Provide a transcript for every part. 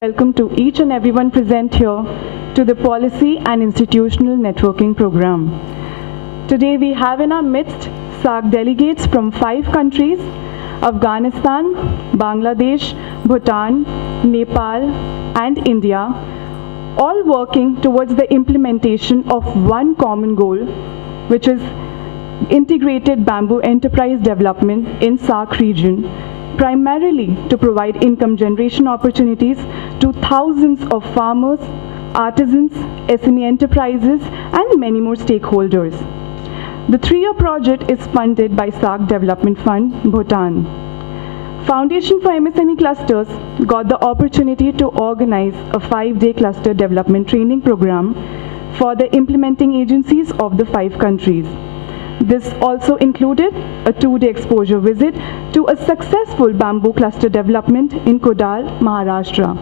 Welcome to each and everyone present here to the Policy and Institutional Networking Program. Today we have in our midst SAARC delegates from 5 countries: Afghanistan, Bangladesh, Bhutan, Nepal, and India, all working towards the implementation of one common goal, which is integrated bamboo enterprise development in SAARC region, primarily to provide income generation opportunities to thousands of farmers, artisans, SME enterprises, and many more stakeholders. The 3-year project is funded by SAARC Development Fund, Bhutan. Foundation for MSME Clusters got the opportunity to organize a 5-day cluster development training program for the implementing agencies of the 5 countries. This also included a 2-day exposure visit to a successful bamboo cluster development in Kodal, Maharashtra.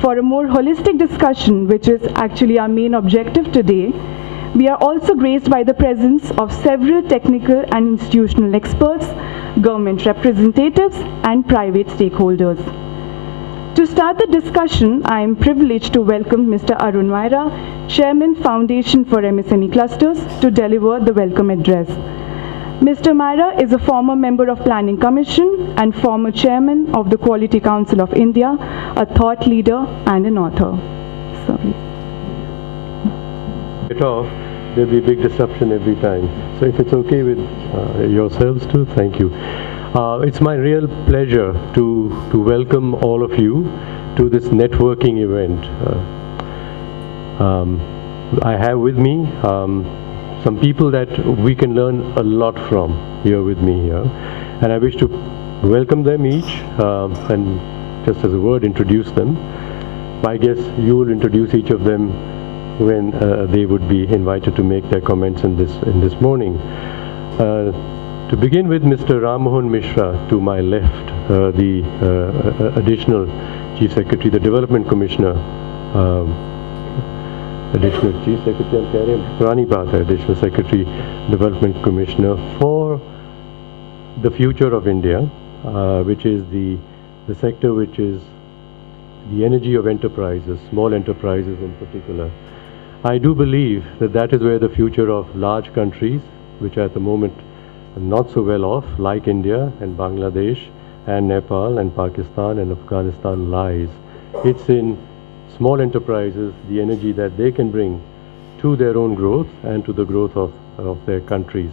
For a more holistic discussion, which is actually our main objective today, we are also graced by the presence of several technical and institutional experts, government representatives, and private stakeholders. To start the discussion, I am privileged to welcome Mr. Arun Vaira, Chairman, Foundation for MSME Clusters, to deliver the welcome address. Mr. Vaira is a former member of Planning Commission and former Chairman of the Quality Council of India, a thought leader and an author. Sorry. Off, there'll be a big disruption every time. So if it's okay with yourselves too, thank you. It's my real pleasure to welcome all of you to this networking event. I have with me some people that we can learn a lot from here with me here, and I wish to welcome them each and just as a word introduce them. I guess you will introduce each of them when they would be invited to make their comments in this morning. To begin with, Mr. Rammohan Mishra to my left, the additional Chief Secretary, the Development Commissioner, Additional Chief Secretary, Purani Baat hai, Additional Secretary, Development Commissioner for the future of India, which is the sector which is the energy of enterprises, small enterprises in particular. I do believe that is where the future of large countries, which at the moment not so well off, like India and Bangladesh and Nepal and Pakistan and Afghanistan lies. It's in small enterprises, the energy that they can bring to their own growth and to the growth of their countries.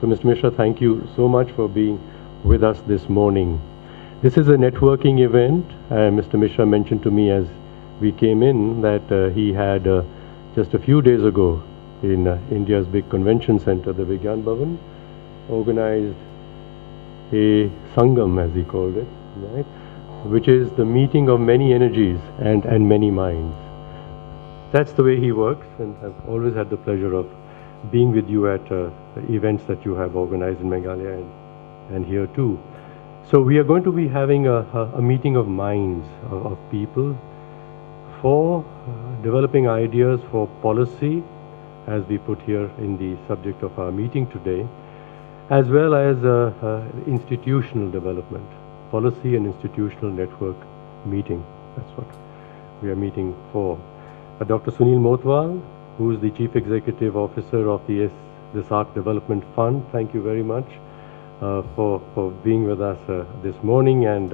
So Mr. Mishra, thank you so much for being with us this morning. This is a networking event. Mr. Mishra mentioned to me as we came in that he had just a few days ago in India's big convention center, the Vigyan Bhavan, organized a Sangam, as he called it, right? Which is the meeting of many energies and many minds. That's the way he works, and I've always had the pleasure of being with you at events that you have organized in Meghalaya and here too. So we are going to be having a meeting of minds, of people, for developing ideas for policy, as we put here in the subject of our meeting today, as well as institutional development, policy and institutional network meeting. That's what we are meeting for. Dr. Sunil Motwal, who is the Chief Executive Officer of the SAARC Development Fund, thank you very much for being with us this morning and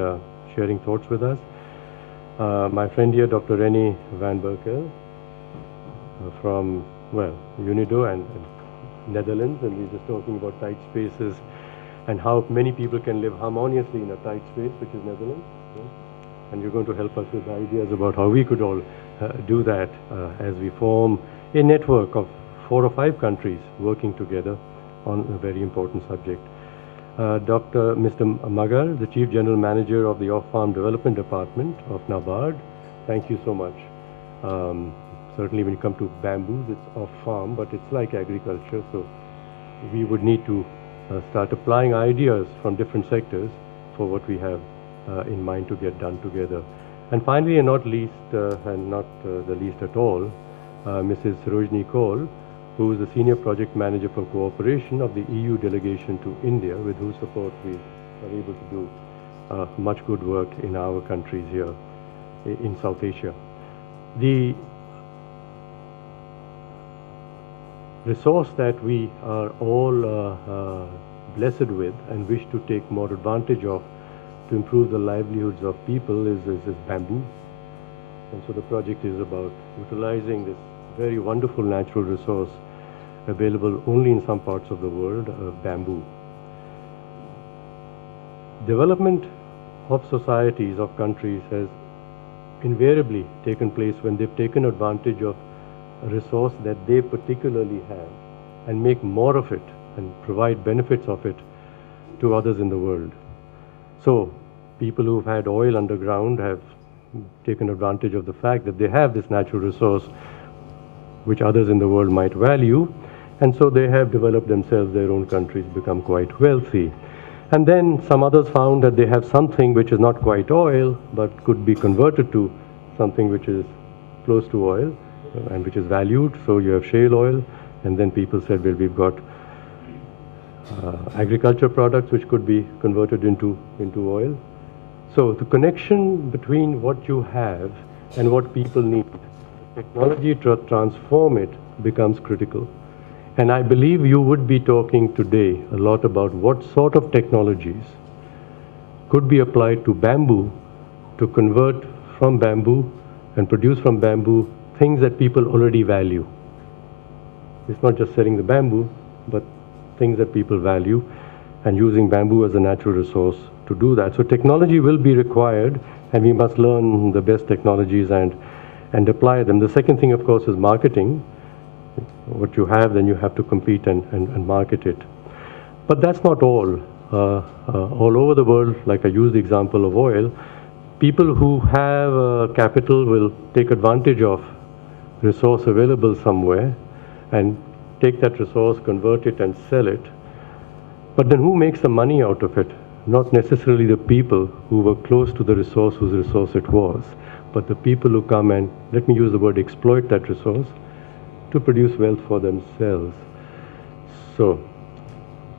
sharing thoughts with us. My friend here, Dr. René van Berkel, from, well, UNIDO and Netherlands, and we're just talking about tight spaces and how many people can live harmoniously in a tight space, which is Netherlands. Right? And you're going to help us with ideas about how we could all do that as we form a network of 4 or 5 countries working together on a very important subject. Mr. Magar, the Chief General Manager of the Off-Farm Development Department of NABARD, thank you so much. Certainly when you come to bamboos, it's off-farm, but it's like agriculture, so we would need to start applying ideas from different sectors for what we have in mind to get done together. And finally, and not least, and not the least at all, Mrs. Sarojini Kaul, who is the Senior Project Manager for Cooperation of the EU delegation to India, with whose support we are able to do much good work in our countries here. in South Asia. The resource that we are all blessed with and wish to take more advantage of to improve the livelihoods of people is bamboo. And so the project is about utilizing this very wonderful natural resource available only in some parts of the world, bamboo. Development of societies, of countries, has invariably taken place when they've taken advantage of a resource that they particularly have and make more of it and provide benefits of it to others in the world. So people who've had oil underground have taken advantage of the fact that they have this natural resource which others in the world might value, and so they have developed themselves, their own countries, become quite wealthy. And then some others found that they have something which is not quite oil, but could be converted to something which is close to oil and which is valued. So you have shale oil, and then people said, well, we've got agriculture products which could be converted into oil. So the connection between what you have and what people need, technology to transform it, becomes critical. And I believe you would be talking today a lot about what sort of technologies could be applied to bamboo to convert from bamboo and produce from bamboo things that people already value. It's not just selling the bamboo, but things that people value, and using bamboo as a natural resource to do that. So technology will be required, and we must learn the best technologies and apply them. The second thing, of course, is marketing. What you have, then you have to compete and market it. But that's not all. All over the world, like I used the example of oil, people who have capital will take advantage of resource available somewhere and take that resource, convert it, and sell it. But then who makes the money out of it? Not necessarily the people who were close to the resource whose resource it was, but the people who come and, let me use the word, exploit that resource to produce wealth for themselves. So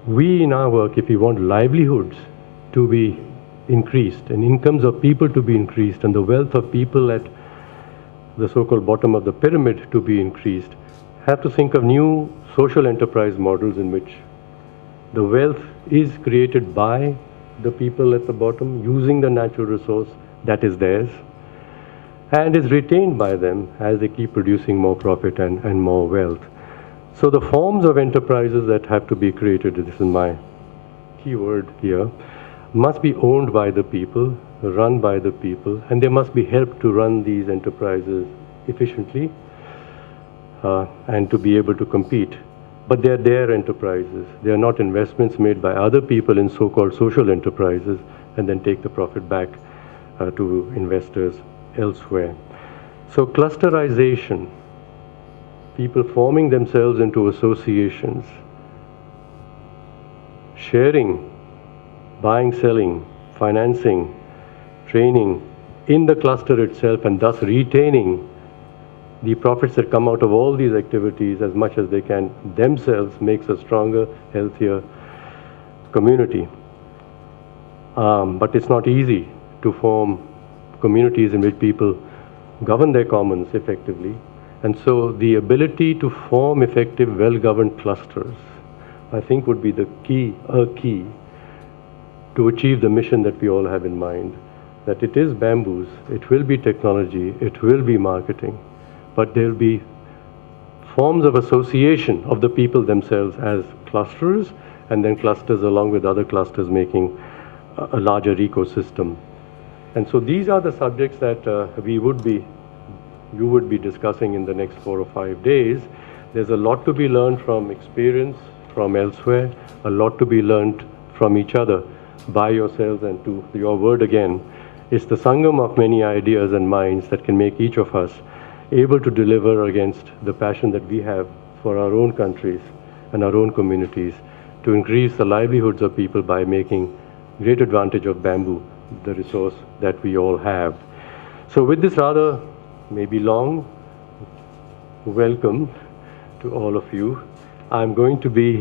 we in our work, if we want livelihoods to be increased and incomes of people to be increased and the wealth of people at the so-called bottom of the pyramid to be increased, have to think of new social enterprise models in which the wealth is created by the people at the bottom using the natural resource that is theirs and is retained by them as they keep producing more profit and more wealth. So the forms of enterprises that have to be created, this is my key word here, must be owned by the people, run by the people, and they must be helped to run these enterprises efficiently and to be able to compete. But they're their enterprises. They are not investments made by other people in so-called social enterprises and then take the profit back to investors elsewhere. So clusterization, people forming themselves into associations, sharing, buying, selling, financing, training in the cluster itself, and thus retaining the profits that come out of all these activities as much as they can themselves, makes a stronger, healthier community. But it's not easy to form communities in which people govern their commons effectively. And so the ability to form effective, well-governed clusters, I think, would be the key to achieve the mission that we all have in mind, that it is bamboos, it will be technology, it will be marketing, but there will be forms of association of the people themselves as clusters, and then clusters along with other clusters making a larger ecosystem. And so these are the subjects that you would be discussing in the next 4 or 5 days. There's a lot to be learned from experience, from elsewhere, a lot to be learned from each other, by yourselves, and to your word again. It's the sangam of many ideas and minds that can make each of us able to deliver against the passion that we have for our own countries and our own communities, to increase the livelihoods of people by making great advantage of bamboo, the resource that we all have. So with this rather maybe long welcome to all of you, I'm going to be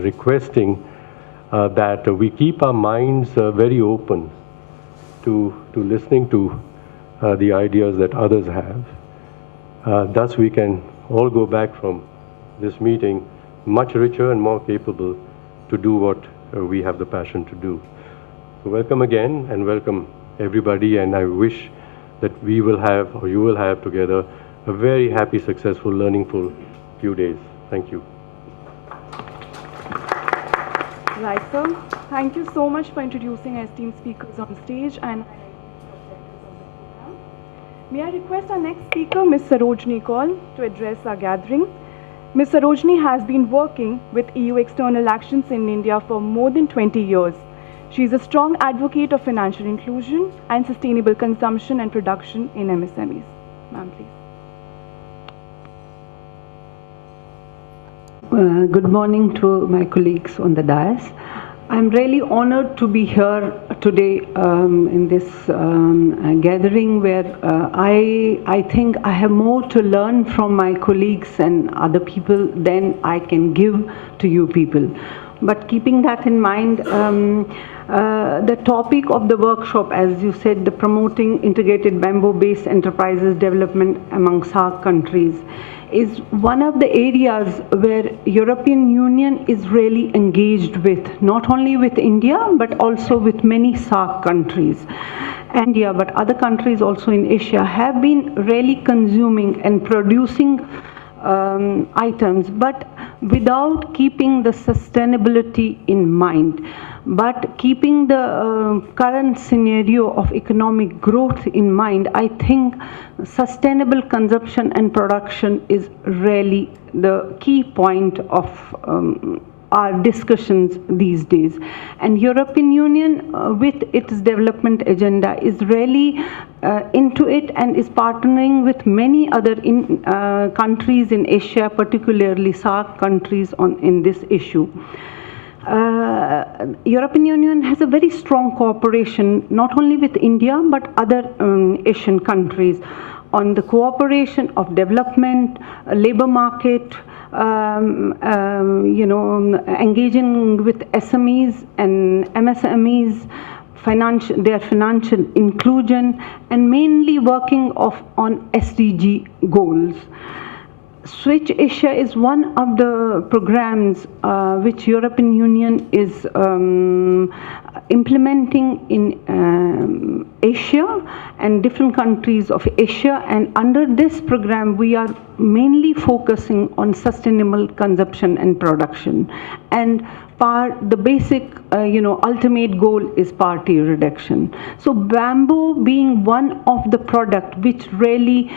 requesting that we keep our minds very open to listening to the ideas that others have. Thus, we can all go back from this meeting much richer and more capable to do what we have the passion to do. So welcome again, and welcome everybody, and I wish that we will have, or you will have together, a very happy, successful, learningful few days. Thank you. Right, sir. Thank you so much for introducing our esteemed speakers on stage and highlighting the objectives of the program. May I request our next speaker, Ms. Sarojini Kaul, to address our gathering. Ms. Sarojini has been working with EU external actions in India for more than 20 years. She is a strong advocate of financial inclusion and sustainable consumption and production in MSMEs. Ma'am, please. Good morning to my colleagues on the dais. I'm really honored to be here today in this gathering where I think I have more to learn from my colleagues and other people than I can give to you people. But keeping that in mind, the topic of the workshop, as you said, the promoting integrated bamboo-based enterprises development among SAARC countries, is one of the areas where European Union is really engaged with, not only with India, but also with many SAARC countries. India, but other countries also in Asia have been really consuming and producing items, but without keeping the sustainability in mind. But keeping the current scenario of economic growth in mind, I think sustainable consumption and production is really the key point of our discussions these days. And European Union, with its development agenda, is really into it and is partnering with many other countries in Asia, particularly SAARC countries, in this issue. European Union has a very strong cooperation not only with India but other Asian countries on the cooperation of development, labor market, engaging with SMEs and MSMEs, their financial inclusion, and mainly working on SDG goals. Switch Asia is one of the programs which European Union is implementing in Asia and different countries of Asia, and under this program we are mainly focusing on sustainable consumption and production, and the basic ultimate goal is poverty reduction. So bamboo being one of the product which really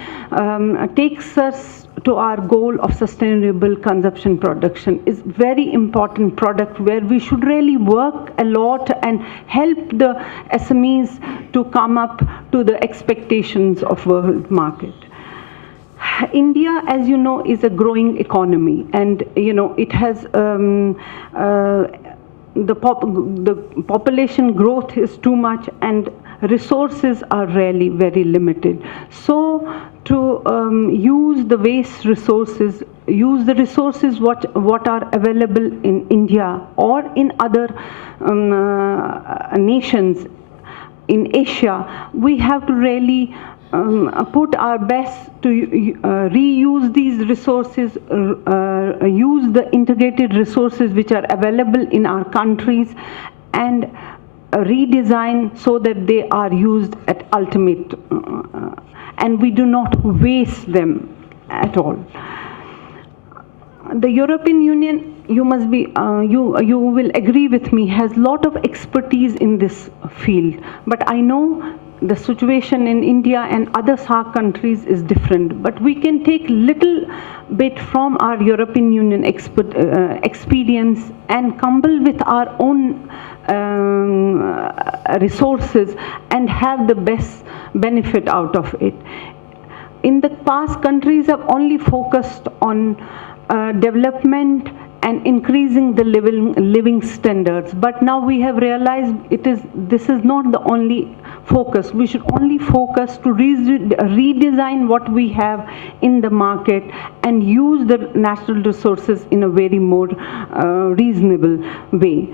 takes us to our goal of sustainable consumption production is very important product where we should really work a lot and help the SMEs to come up to the expectations of world market. India, as you know, is a growing economy, and it has the population growth is too much and resources are really very limited. So to use the waste resources, use the resources what are available in India or in other nations in Asia, we have to really put our best to reuse these resources, use the integrated resources which are available in our countries, and redesign so that they are used at ultimate, and we do not waste them at all. The European Union, you must be, you will agree with me, has a lot of expertise in this field, but I know the situation in India and other SAARC countries is different, but we can take little bit from our European Union experience and couple with our own resources and have the best benefit out of it. In the past, countries have only focused on development and increasing the living standards, but now we have realized this is not the only focus. We should only focus to redesign what we have in the market and use the natural resources in a very more reasonable way.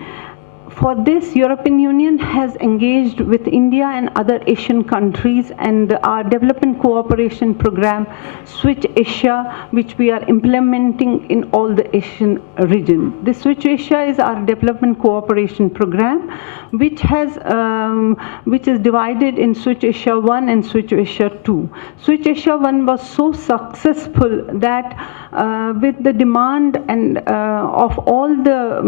For this, European Union has engaged with India and other Asian countries, and our development cooperation program, Switch Asia, which we are implementing in all the Asian region. This Switch Asia is our development cooperation program, which is divided in Switch Asia 1 and Switch Asia 2. Switch Asia 1 was so successful that with the demand and of all the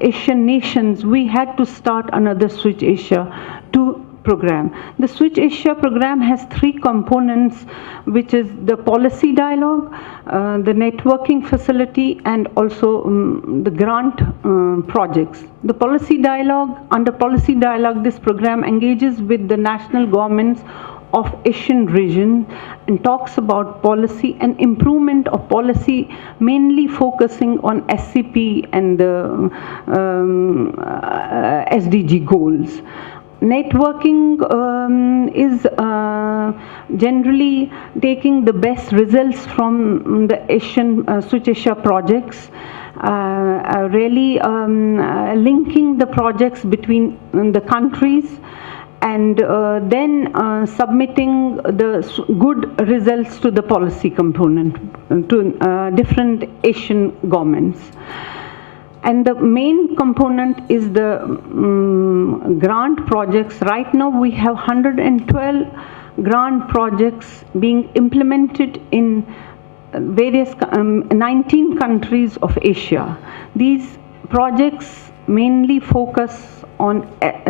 Asian nations, we had to start another Switch Asia 2 program. The Switch Asia program has 3 components, which is the policy dialogue, the networking facility, and also the grant projects. The policy dialogue, under policy dialogue, this program engages with the national governments of Asian region and talks about policy and improvement of policy, mainly focusing on SCP and the SDG goals. Networking is generally taking the best results from the Asian Switch Asia projects, really linking the projects between the countries, and then submitting the good results to the policy component to different Asian governments. And the main component is the grant projects. Right now we have 112 grant projects being implemented in various 19 countries of Asia. These projects mainly focus on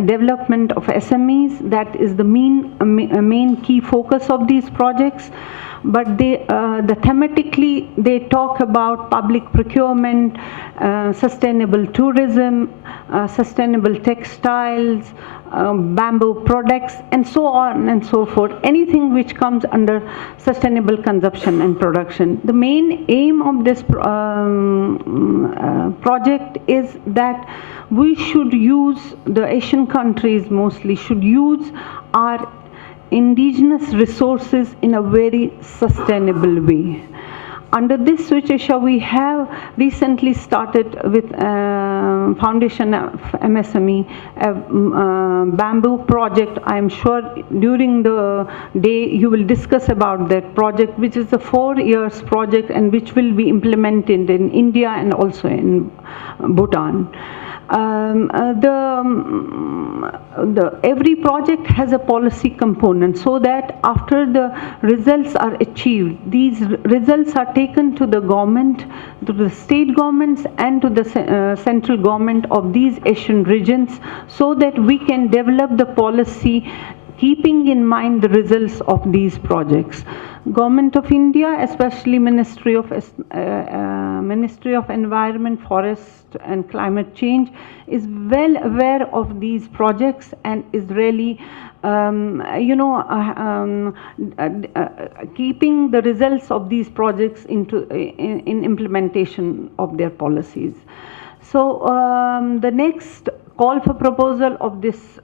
development of SMEs. That is the main key focus of these projects. But thematically they talk about public procurement, sustainable tourism, sustainable textiles, bamboo products, and so on and so forth, anything which comes under sustainable consumption and production. The main aim of this project is that we should use, the Asian countries mostly should use our indigenous resources in a very sustainable way. Under this Switch Asia, we have recently started with Foundation of MSME, a bamboo project. I am sure during the day you will discuss about that project, which is a 4 years project and which will be implemented in India and also in Bhutan. Every project has a policy component, so that after the results are achieved, these results are taken to the government, to the state governments, and to the central government of these Asian regions, so that we can develop the policy keeping in mind the results of these projects. Government of India, especially Ministry of Environment, Forest and Climate Change, is well aware of these projects and is really keeping the results of these projects in implementation of their policies. So the next call for proposal of this,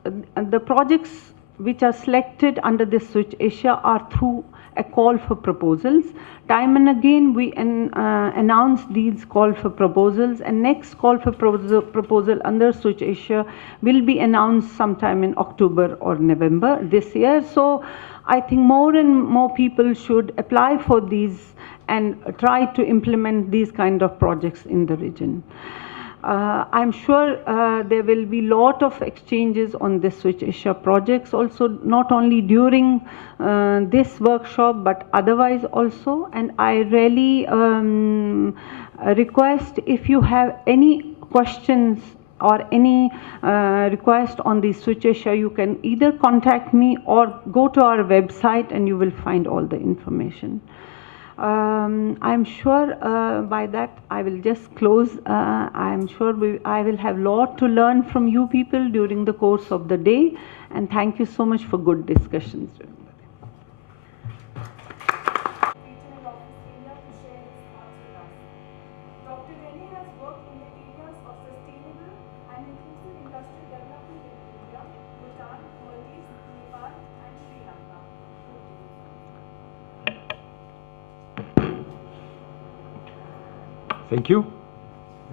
the projects which are selected under this Switch Asia are through a call for proposals. Time and again we announce these call for proposals, and next call for proposal under Switch Asia will be announced sometime in October or November this year. So I think more and more people should apply for these and try to implement these kind of projects in the region. I'm sure there will be a lot of exchanges on this Switch Asia projects also, not only during this workshop but otherwise also. And I really request, if you have any questions or any request on the Switch Asia, you can either contact me or go to our website and you will find all the information. I'm sure by that I will just close. I'm sure I will have a lot to learn from you people during the course of the day, and thank you so much for good discussions. Thank you.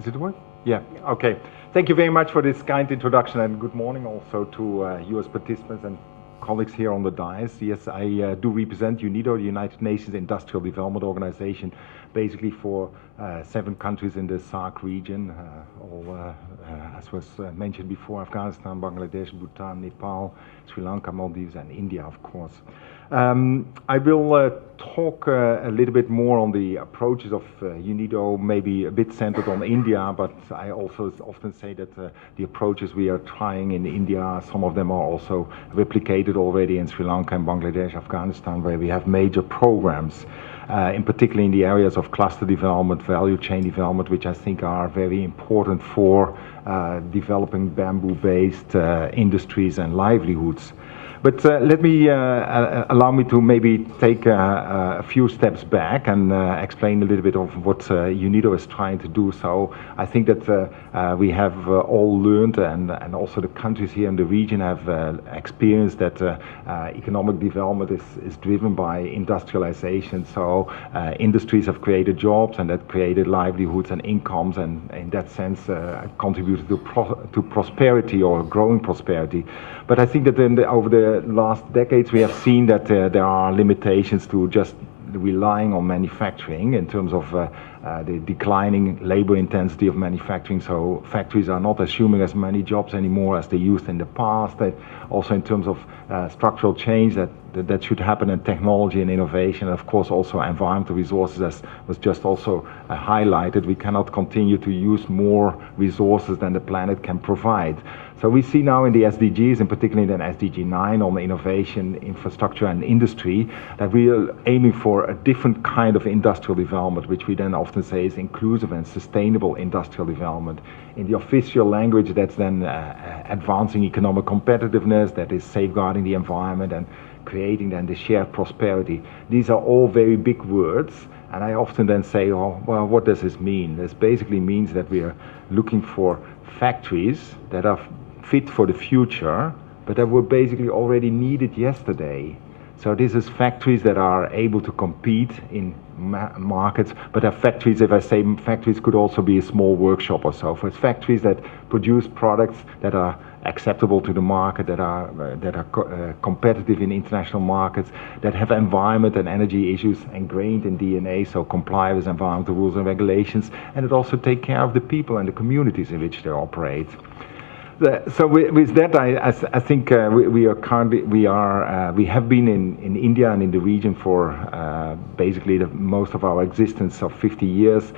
Is it one? Yeah, okay. Thank you very much for this kind introduction, and good morning also to you as participants and colleagues here on the dais. Yes, I do represent UNIDO, the United Nations Industrial Development Organization, basically for 7 countries in the SAARC region, as was mentioned before, Afghanistan, Bangladesh, Bhutan, Nepal, Sri Lanka, Maldives, and India, of course. I will talk a little bit more on the approaches of UNIDO, maybe a bit centered on India, but I also often say that the approaches we are trying in India, some of them are also replicated already in Sri Lanka and Bangladesh, Afghanistan, where we have major programs, in particular in the areas of cluster development, value chain development, which I think are very important for developing bamboo-based industries and livelihoods. But let me allow me to maybe take a few steps back and explain a little bit of what UNIDO is trying to do. So I think that we have all learned, and also the countries here in the region have experienced that economic development is driven by industrialization. So industries have created jobs, and that created livelihoods and incomes, and in that sense contributed to prosperity or growing prosperity. But I think that over the last decades we have seen that there are limitations to just relying on manufacturing in terms of the declining labor intensity of manufacturing. So factories are not assuming as many jobs anymore as they used in the past. Also in terms of structural change that should happen in technology and innovation, and of course also environmental resources, as was just also highlighted. We cannot continue to use more resources than the planet can provide. So we see now in the SDGs, and particularly in SDG 9 on innovation, infrastructure and industry, that we are aiming for a different kind of industrial development, which we then often say is inclusive and sustainable industrial development. In the official language, that's then advancing economic competitiveness, that is safeguarding the environment and creating then the shared prosperity. These are all very big words, and I often then say, oh, well, what does this mean? This basically means that we are looking for factories that are fit for the future, but that were basically already needed yesterday. So this is factories that are able to compete in markets, but are factories, if I say factories, could also be a small workshop or so. For factories that produce products that are acceptable to the market, that are competitive in international markets, that have environment and energy issues ingrained in DNA, so comply with environmental rules and regulations, and that also take care of the people and the communities in which they operate. So with that, I think we have been in India and in the region for basically most of our existence of 50 years.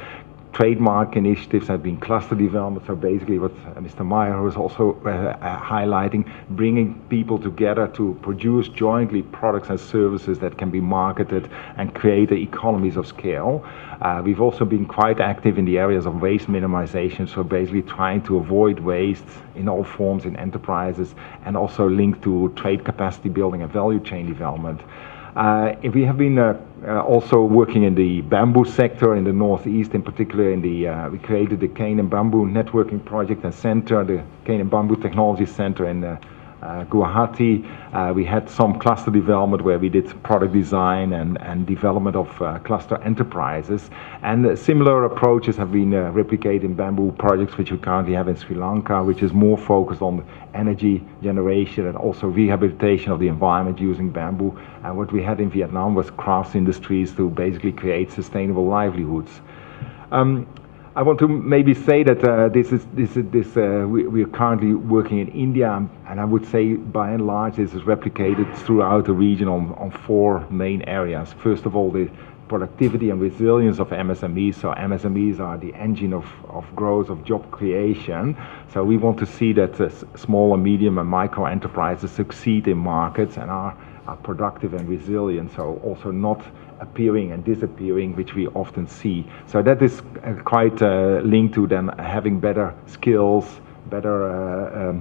Trademark initiatives have been cluster development, so basically what Mr. Meyer was also highlighting, bringing people together to produce jointly products and services that can be marketed and create economies of scale. We've also been quite active in the areas of waste minimization, so basically trying to avoid waste in all forms in enterprises, and also linked to trade capacity building and value chain development. We have been also working in the bamboo sector in the Northeast, in particular in we created the Cane and Bamboo Networking Project and Center, the Cane and Bamboo Technology Center in Guwahati. We had some cluster development where we did product design and development of cluster enterprises, and similar approaches have been replicated in bamboo projects which we currently have in Sri Lanka, which is more focused on energy generation and also rehabilitation of the environment using bamboo. And what we had in Vietnam was crafts industries to basically create sustainable livelihoods. I want to maybe say that we are currently working in India, and I would say by and large this is replicated throughout the region on 4 main areas. First of all, the productivity and resilience of MSMEs. So MSMEs are the engine of growth, of job creation. So we want to see that small and medium and micro enterprises succeed in markets and are productive and resilient, so also not appearing and disappearing, which we often see. So that is quite linked to them having better skills, better,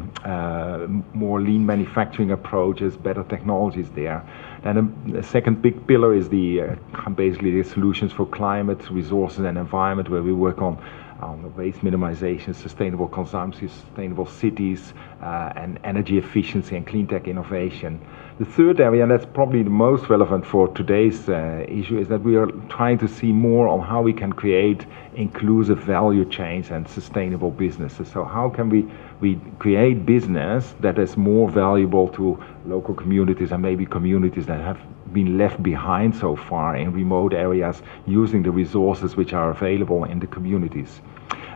more lean manufacturing approaches, better technologies there. And the second big pillar is basically the solutions for climate, resources and environment, where we work on on waste minimization, sustainable consumption, sustainable cities, and energy efficiency and clean tech innovation. The third area, and that's probably the most relevant for today's issue, is that we are trying to see more on how we can create inclusive value chains and sustainable businesses. So how can we create business that is more valuable to local communities and maybe communities that have been left behind so far in remote areas, using the resources which are available in the communities.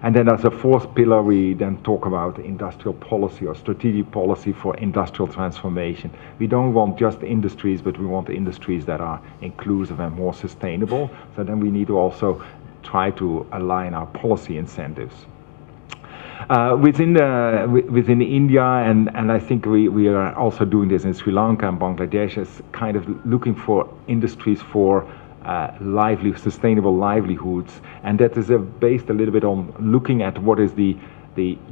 And then as a fourth pillar, we then talk about industrial policy or strategic policy for industrial transformation. We don't want just industries, but we want industries that are inclusive and more sustainable. So then we need to also try to align our policy incentives. Within India, and I think we are also doing this in Sri Lanka and Bangladesh, is kind of looking for industries for sustainable livelihoods, and that is based a little bit on looking at what is the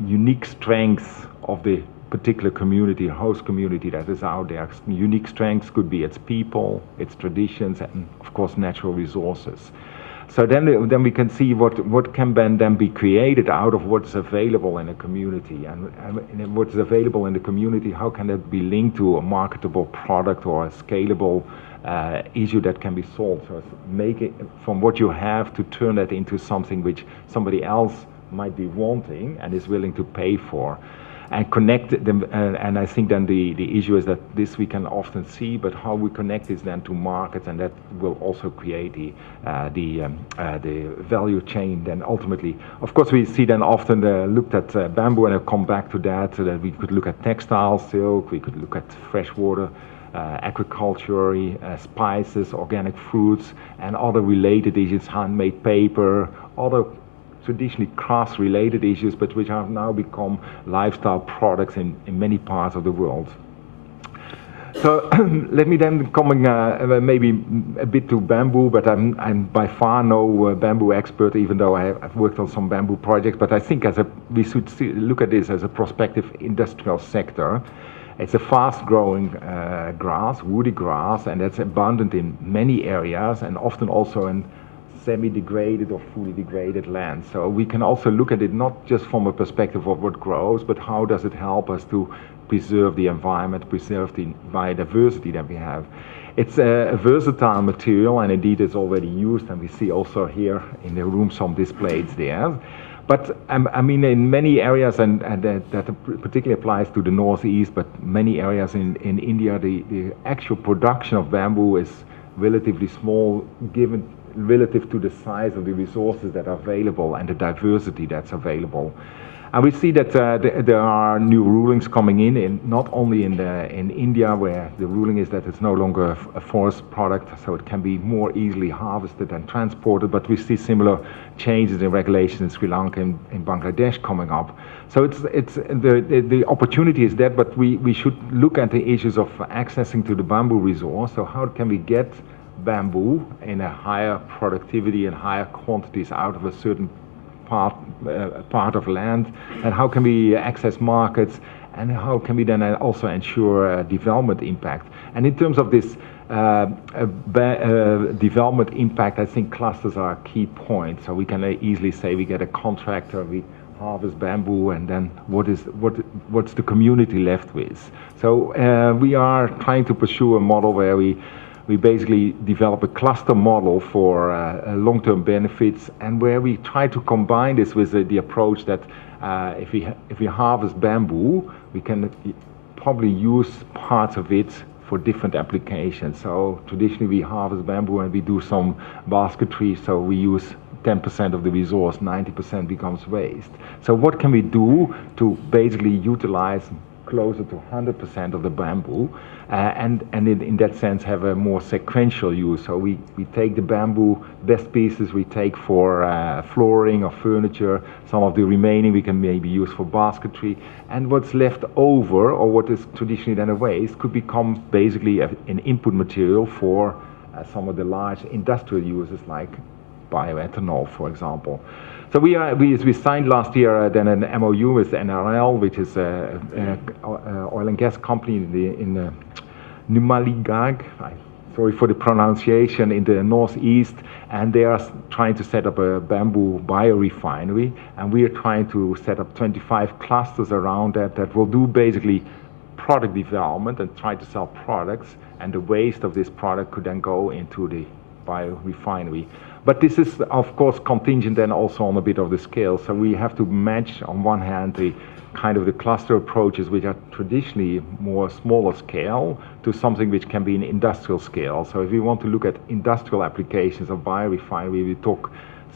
unique strengths of the particular community, host community that is out there. Unique strengths could be its people, its traditions, and of course natural resources. So then we can see what can then be created out of what's available in a community, and what's available in the community, how can that be linked to a marketable product or a scalable issue that can be solved. So make it from what you have to turn that into something which somebody else might be wanting and is willing to pay for. And connect them, and I think then the issue is that this we can often see, but how we connect this then to markets, and that will also create the value chain then ultimately. Of course, we see then often looked at bamboo, and I'll come back to that, so that we could look at textiles, silk, we could look at freshwater, agriculture, spices, organic fruits, and other related issues, handmade paper, other traditionally crafts-related issues, but which have now become lifestyle products in many parts of the world. So let me then come maybe a bit to bamboo, but I'm by far no bamboo expert, even though I've worked on some bamboo projects. But I think we should look at this as a prospective industrial sector. It's a fast-growing grass, woody grass, and it's abundant in many areas, and often also in semi-degraded or fully degraded land. So we can also look at it not just from a perspective of what grows, but how does it help us to preserve the environment, preserve the biodiversity that we have. It's a versatile material, and indeed it's already used, and we see also here in the room some displays there. But I mean, in many areas, and that particularly applies to the northeast, but many areas in India, the actual production of bamboo is relatively small, given relative to the size of the resources that are available and the diversity that's available. And we see that there are new rulings coming in not only in India, where the ruling is that it's no longer a forest product, so it can be more easily harvested and transported, but we see similar changes in regulations in Sri Lanka and in Bangladesh coming up. So the opportunity is there, but we should look at the issues of accessing to the bamboo resource. So how can we get bamboo in a higher productivity and higher quantities out of a certain part of land, and how can we access markets, and how can we then also ensure development impact. And in terms of this development impact, I think clusters are a key point. So we can easily say we get a contractor, we harvest bamboo, and then what's the community left with? So we are trying to pursue a model where we basically develop a cluster model for long-term benefits, and where we try to combine this with the approach that if we harvest bamboo, we can probably use parts of it for different applications. So traditionally we harvest bamboo and we do some basketry, so we use 10% of the resource, 90% becomes waste. So what can we do to basically utilize closer to 100% of the bamboo, and in that sense have a more sequential use. So we take the bamboo best pieces we take for flooring or furniture, some of the remaining we can maybe use for basketry, and what's left over, or what is traditionally then a waste, could become basically an input material for some of the large industrial uses like bioethanol, for example. So we signed last year then an MOU with NRL, which is an oil and gas company in Numaligarh. sorry for the pronunciation, in the northeast, and they are trying to set up a bamboo biorefinery, and we are trying to set up 25 clusters around that will do basically product development and try to sell products, and the waste of this product could then go into the biorefinery. But this is, of course, contingent then also on a bit of the scale. So we have to match, on one hand, the kind of the cluster approaches, which are traditionally more smaller scale, to something which can be an industrial scale. So if we want to look at industrial applications of biorefinery, we talk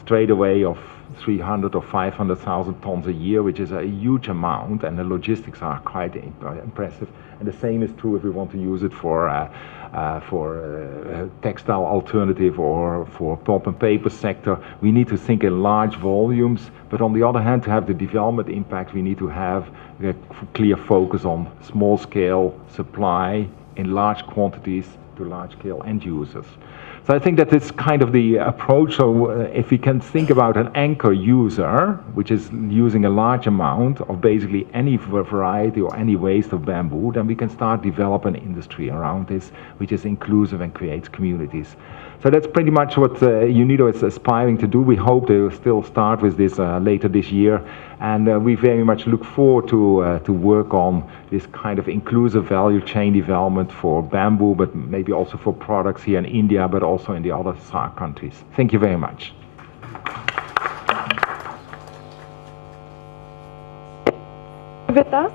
straight away of 300 or 500,000 tons a year, which is a huge amount, and the logistics are quite impressive. And the same is true if we want to use it for textile alternative or for pulp and paper sector. We need to think in large volumes, but on the other hand, to have the development impact, we need to have a clear focus on small scale supply in large quantities to large scale end users. So I think that it's kind of the approach. So if we can think about an anchor user, which is using a large amount of basically any variety or any waste of bamboo, then we can start developing an industry around this, which is inclusive and creates communities. So that's pretty much what UNIDO is aspiring to do. We hope they will still start with this later this year, and we very much look forward to work on this kind of inclusive value chain development for bamboo, but maybe also for products here in India, but also in the other SAARC countries. Thank you very much. With us,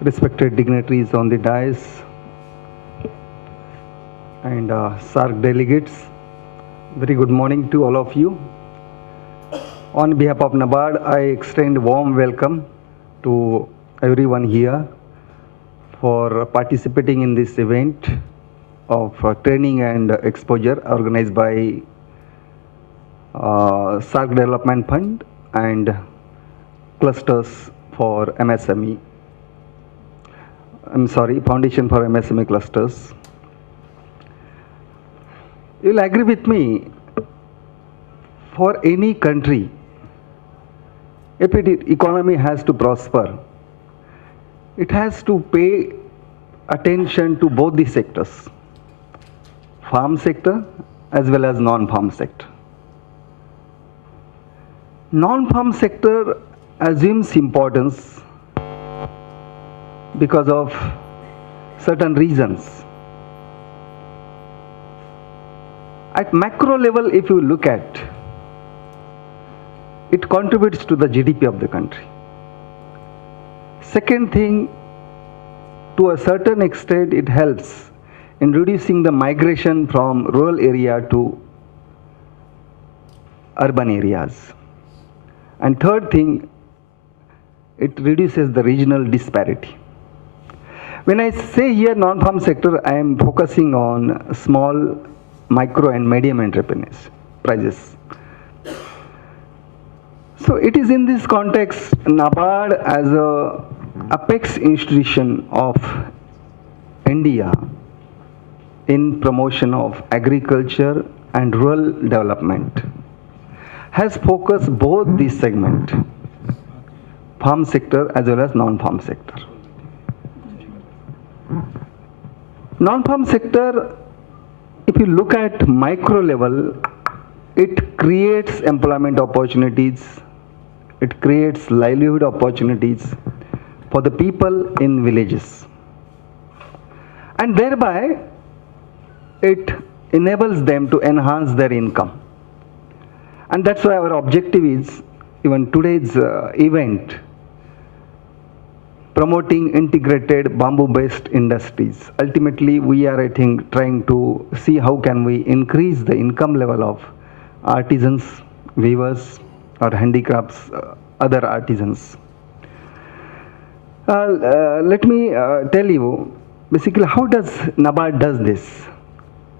respected dignitaries on the dais and SAARC delegates, very good morning to all of you. On behalf of NABARD, I extend warm welcome to everyone here for participating in this event of training and exposure organized by SAARC Development Fund and clusters for MSME. Foundation for MSME Clusters. You'll agree with me, for any country, if its economy has to prosper, it has to pay attention to both the sectors, farm sector as well as non-farm sector. Non-farm sector assumes importance because of certain reasons. At macro level, if you look at, it contributes to the GDP of the country. Second thing, to a certain extent, it helps in reducing the migration from rural area to urban areas. And third thing, it reduces the regional disparity. When I say here non-farm sector, I am focusing on small, micro and medium enterprises. So it is in this context, NABARD as a apex institution of India in promotion of agriculture and rural development has focused both this segment, farm sector as well as non-farm sector. Non-farm sector, if you look at micro level, it creates employment opportunities, it creates livelihood opportunities for the people in villages. And thereby, it enables them to enhance their income. And that's why our objective is, even today's event, promoting integrated bamboo-based industries. Ultimately, we are, I think, trying to see how can we increase the income level of artisans, weavers, or handicrafts, other artisans. Let me tell you, basically, how does NABARD does this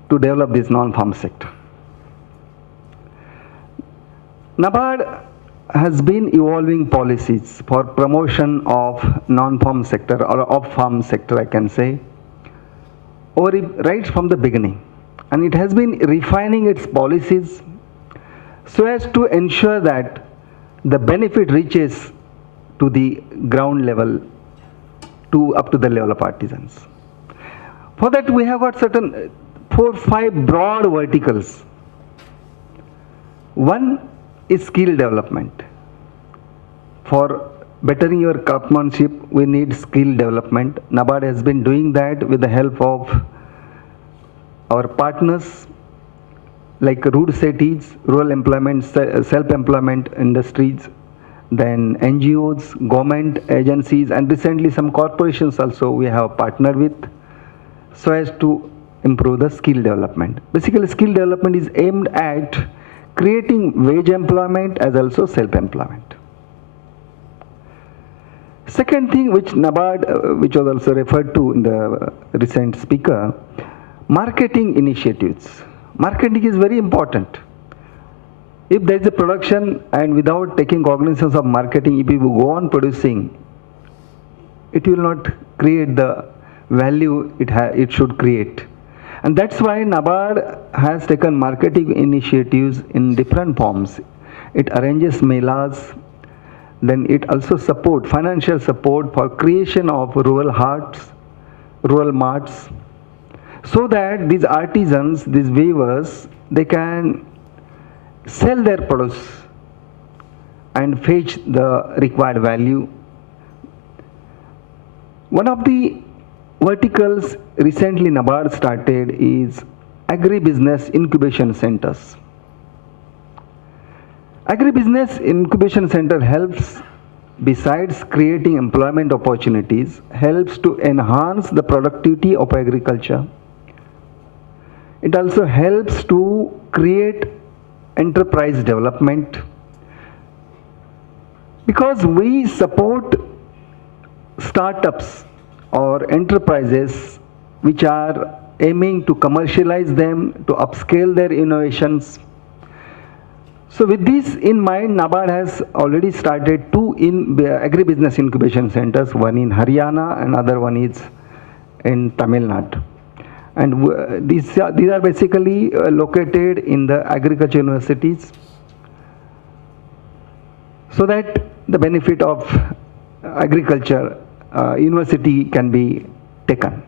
to develop this non-farm sector? NABARD has been evolving policies for promotion of non-farm sector or of farm sector, I can say, right from the beginning, and it has been refining its policies so as to ensure that the benefit reaches to the ground level, up to the level of artisans. For that, we have got certain 4-5 broad verticals. One is skill development. For bettering your craftsmanship, we need skill development. NABARD has been doing that with the help of our partners like Rood Cities, rural employment, self-employment industries, then NGOs, government agencies, and recently some corporations also we have partnered with, so as to improve the skill development. Basically, skill development is aimed at creating wage employment as also self-employment. Second thing which NABARD, which was also referred to in the recent speaker, marketing initiatives. Marketing is very important. If there is a production and without taking cognizance of marketing, if you go on producing, it will not create the value it should create. And that's why NABARD has taken marketing initiatives in different forms. It arranges melas, then it also supports financial support for creation of rural hearts, rural marts, so that these artisans, these weavers, they can sell their produce and fetch the required value. One of the verticals recently NABARD started is agribusiness incubation centers. Agribusiness incubation center helps, besides creating employment opportunities, helps to enhance the productivity of agriculture. It also helps to create enterprise development, because we support startups or enterprises which are aiming to commercialize them, to upscale their innovations. So with this in mind, NABARD has already started 2 agribusiness incubation centers, one in Haryana and other one is in Tamil Nadu. And these are basically located in the agriculture universities, so that the benefit of agriculture university can be taken.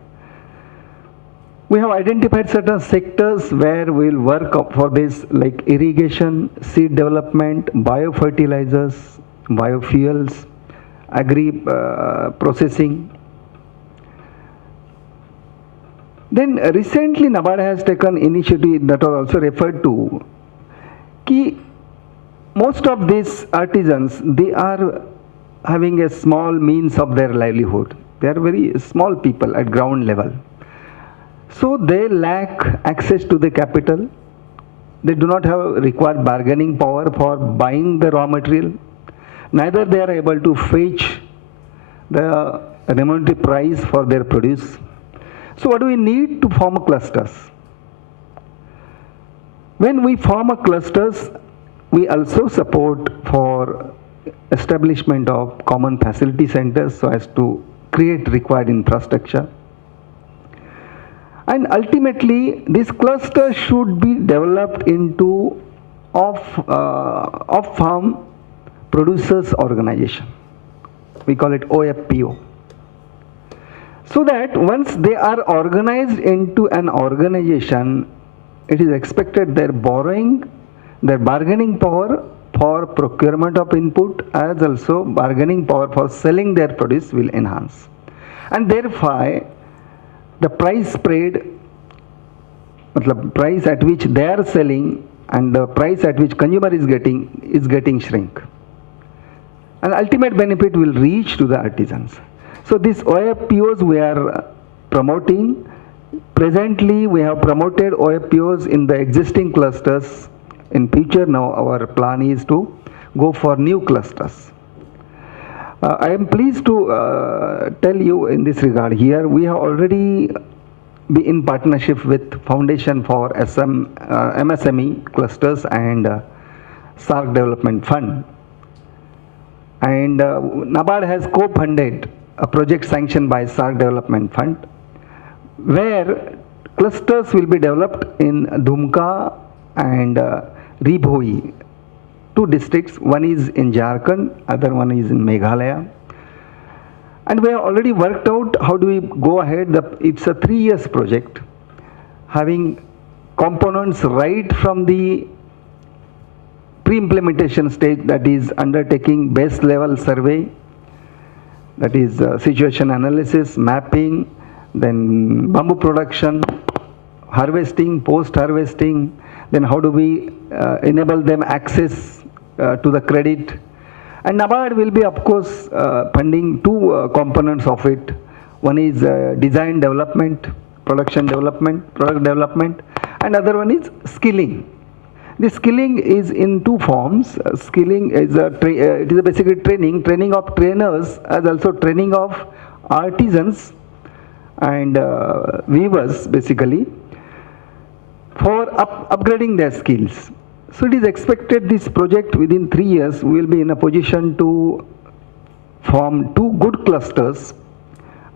We have identified certain sectors where we will work for this, like irrigation, seed development, biofertilizers, biofuels, agri processing. Then recently NABARD has taken initiative that was also referred to. Most of these artisans, they are having a small means of their livelihood. They are very small people at ground level. So they lack access to the capital. They do not have required bargaining power for buying the raw material. Neither they are able to fetch the remunerative price for their produce. So what do we need to form clusters? When we form clusters, we also support for establishment of common facility centers so as to create required infrastructure. And ultimately, this cluster should be developed into off-farm producers organization. We call it OFPO. So that once they are organized into an organization, it is expected their bargaining power for procurement of input as also bargaining power for selling their produce will enhance. And therefore, the price spread, the price at which they are selling and the price at which consumer is getting shrink. And ultimate benefit will reach to the artisans. So these OFPOs we are promoting. Presently we have promoted OFPOs in the existing clusters. In future now our plan is to go for new clusters. I am pleased to tell you in this regard here, we have already been in partnership with Foundation for MSME clusters and SAARC Development Fund. And NABARD has co-funded a project sanctioned by SAARC Development Fund. where clusters will be developed in Dumka and Ribhoi, two districts. One is in Jharkhand, other one is in Meghalaya. And we have already worked out how do we go ahead. It's a 3 years project, having components right from the pre-implementation stage, that is undertaking base level survey, that is situation analysis, mapping, then bamboo production, harvesting, post-harvesting, then how do we enable them access to the credit. And NABARD will be, of course, funding two components of it. One is design development, production development, product development, and other one is skilling. The skilling is in two forms. Skilling is it is basically training of trainers, as also training of artisans and weavers, basically, for upgrading their skills. So it is expected this project within 3 years we will be in a position to form two good clusters,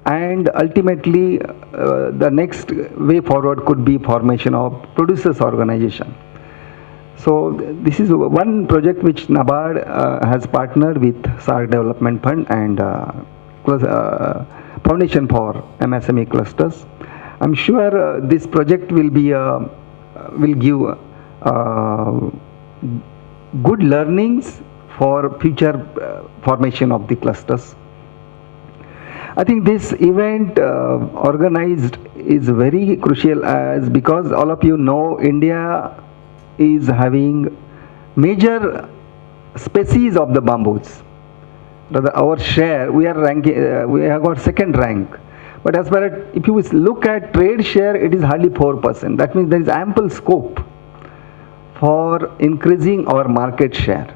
and ultimately the next way forward could be formation of producers organization. So this is one project which NABARD has partnered with SAARC Development Fund and Foundation for MSME Clusters. I'm sure this project will be will give good learnings for future formation of the clusters. I think this event organized is very crucial, as because all of you know India is having major species of the bamboos. Rather, our share, we are ranking, we have got second rank. But as far as, if you look at trade share, it is hardly 4%. That means there is ample scope for increasing our market share.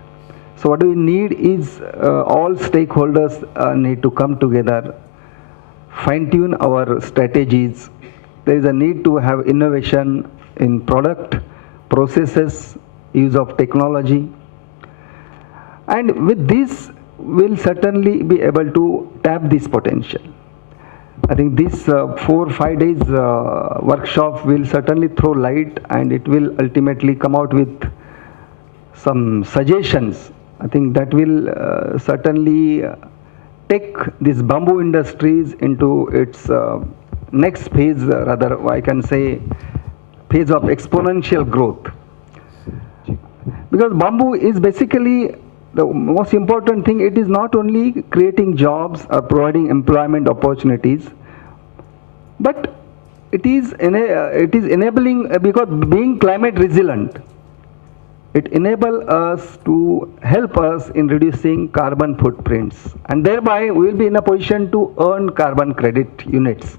So what we need is all stakeholders need to come together, fine-tune our strategies. There is a need to have innovation in product, processes, use of technology. And with this, we'll certainly be able to tap this potential. I think this 4 or 5 days workshop will certainly throw light, and it will ultimately come out with some suggestions. I think that will certainly take these bamboo industries into its next phase, rather I can say phase of exponential growth. Because bamboo is basically the most important thing. It is not only creating jobs or providing employment opportunities, but it is enabling, because being climate resilient, it enables us to help us in reducing carbon footprints, and thereby we will be in a position to earn carbon credit units,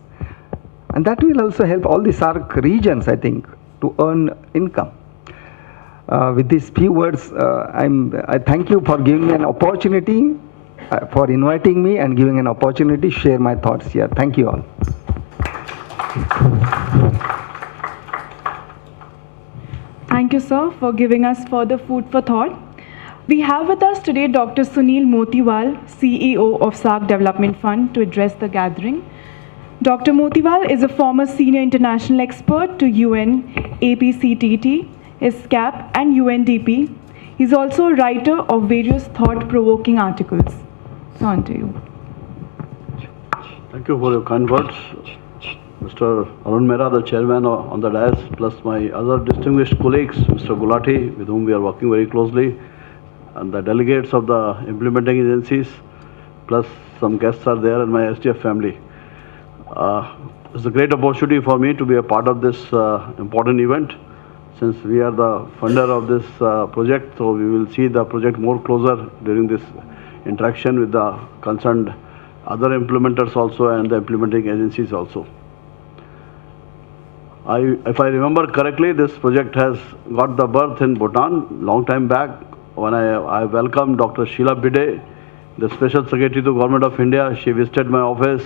and that will also help all the SAARC regions, I think, to earn income. With these few words, I thank you for giving me an opportunity, for inviting me and giving an opportunity to share my thoughts here. Thank you all. Thank you, sir, for giving us further food for thought. We have with us today Dr. Sunil Motiwal, CEO of SAARC Development Fund, to address the gathering. Dr. Motiwal is a former senior international expert to UN, APCTT, SCAP, and UNDP. He's also a writer of various thought-provoking articles. So on to you. Thank you for your kind words. Mr. Arun Mehra, the chairman on the dais, plus my other distinguished colleagues, Mr. Gulati, with whom we are working very closely, and the delegates of the implementing agencies, plus some guests are there, and my SDF family. It's a great opportunity for me to be a part of this important event, since we are the funder of this project, so we will see the project more closer during this interaction with the concerned other implementers also and the implementing agencies also. If I remember correctly, this project has got the birth in Bhutan long time back, when I welcomed Dr. Sheila Bide, the Special Secretary to Government of India. She visited my office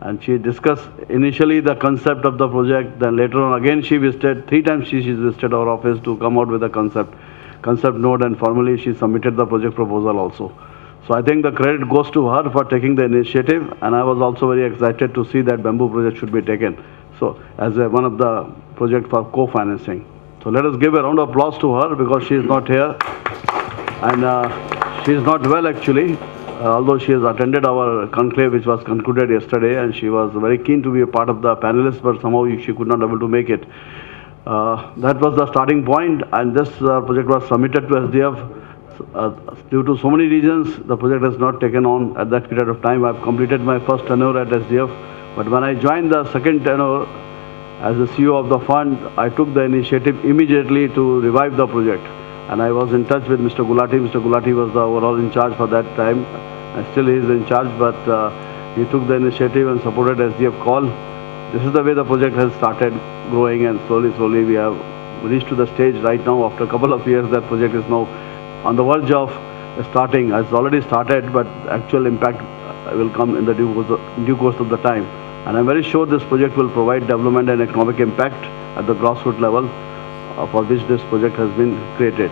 and she discussed initially the concept of the project. Then later on again she visited, 3 times she visited our office to come out with a concept note, and formally she submitted the project proposal also. So I think the credit goes to her for taking the initiative, and I was also very excited to see that bamboo project should be taken. So as one of the project for co-financing. So let us give a round of applause to her because she is not here, and she is not well actually. Although she has attended our conclave, which was concluded yesterday, and she was very keen to be a part of the panelists, but somehow she could not able to make it. That was the starting point, and this project was submitted to SDF. Due to so many reasons, the project has not taken on at that period of time. I've completed my first tenure at SDF, but when I joined the second tenure as the CEO of the fund, I took the initiative immediately to revive the project. And I was in touch with Mr. Gulati. Mr. Gulati was the overall in charge for that time, and still he is in charge, but he took the initiative and supported SDF call. This is the way the project has started growing, and slowly we have reached to the stage right now. After a couple of years, that project is now on the verge of starting. It's already started, but actual impact will come in the due course of the time. And I'm very sure this project will provide development and economic impact at the grassroots level for which this project has been created.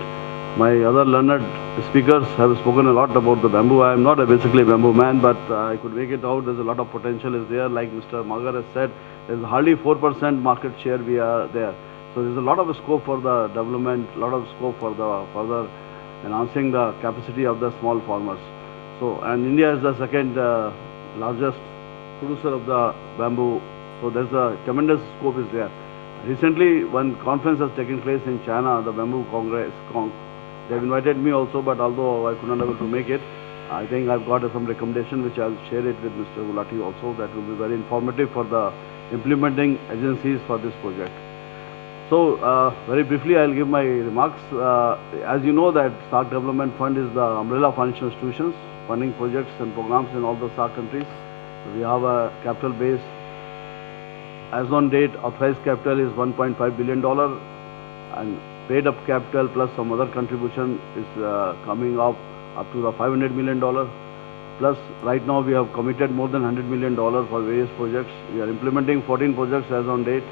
My other learned speakers have spoken a lot about the bamboo. I am not basically a bamboo man, but I could make it out. There's a lot of potential is there. Like Mr. Magar has said, there's hardly 4% market share we are there. So there's a lot of scope for the development, a lot of scope for the further enhancing the capacity of the small farmers. So, and India is the second largest producer of the bamboo. So there's a tremendous scope is there. Recently, one conference has taken place in China, the Bamboo Congress. They've invited me also, but although I could not able to make it, I think I've got some recommendation which I'll share it with Mr. Gulati also. That will be very informative for the implementing agencies for this project. So, very briefly, I'll give my remarks. As you know that SAARC Development Fund is the umbrella of financial institutions, funding projects and programs in all the SAARC countries. We have a capital base. As on date, authorized capital is $1.5 billion, and paid up capital plus some other contribution is coming up to the $500 million. Plus, right now we have committed more than $100 million for various projects. We are implementing 14 projects as on date.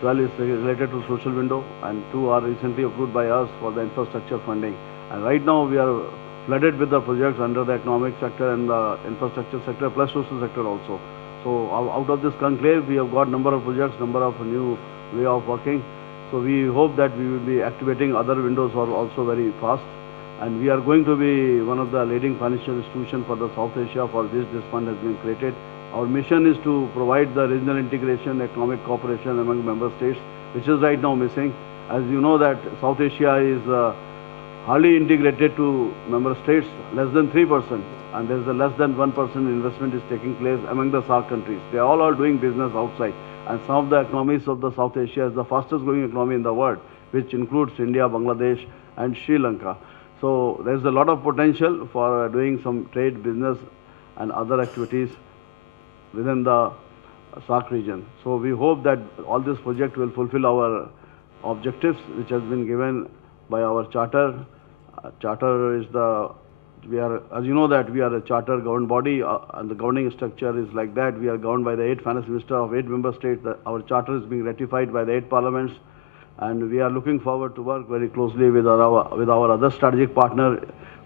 12 is related to social window, and 2 are recently approved by us for the infrastructure funding. And right now we are flooded with the projects under the economic sector and the infrastructure sector plus social sector also. So out of this conclave, we have got number of projects, number of new way of working. So we hope that we will be activating other windows also very fast. And we are going to be one of the leading financial institutions for the South Asia for which this fund has been created. Our mission is to provide the regional integration, economic cooperation among member states, which is right now missing. As you know that South Asia is hardly integrated to member states, less than 3%. And there's a less than 1% investment is taking place among the SAARC countries. They all are doing business outside. And some of the economies of the South Asia is the fastest growing economy in the world, which includes India, Bangladesh, and Sri Lanka. So there's a lot of potential for doing some trade, business, and other activities within the SAARC region. So we hope that all this project will fulfill our objectives, which has been given by our charter. Charter is as you know that we are a charter governed body, and the governing structure is like that. We are governed by the 8 finance minister of 8 member states. Our charter is being ratified by the 8 parliaments, and we are looking forward to work very closely with our other strategic partner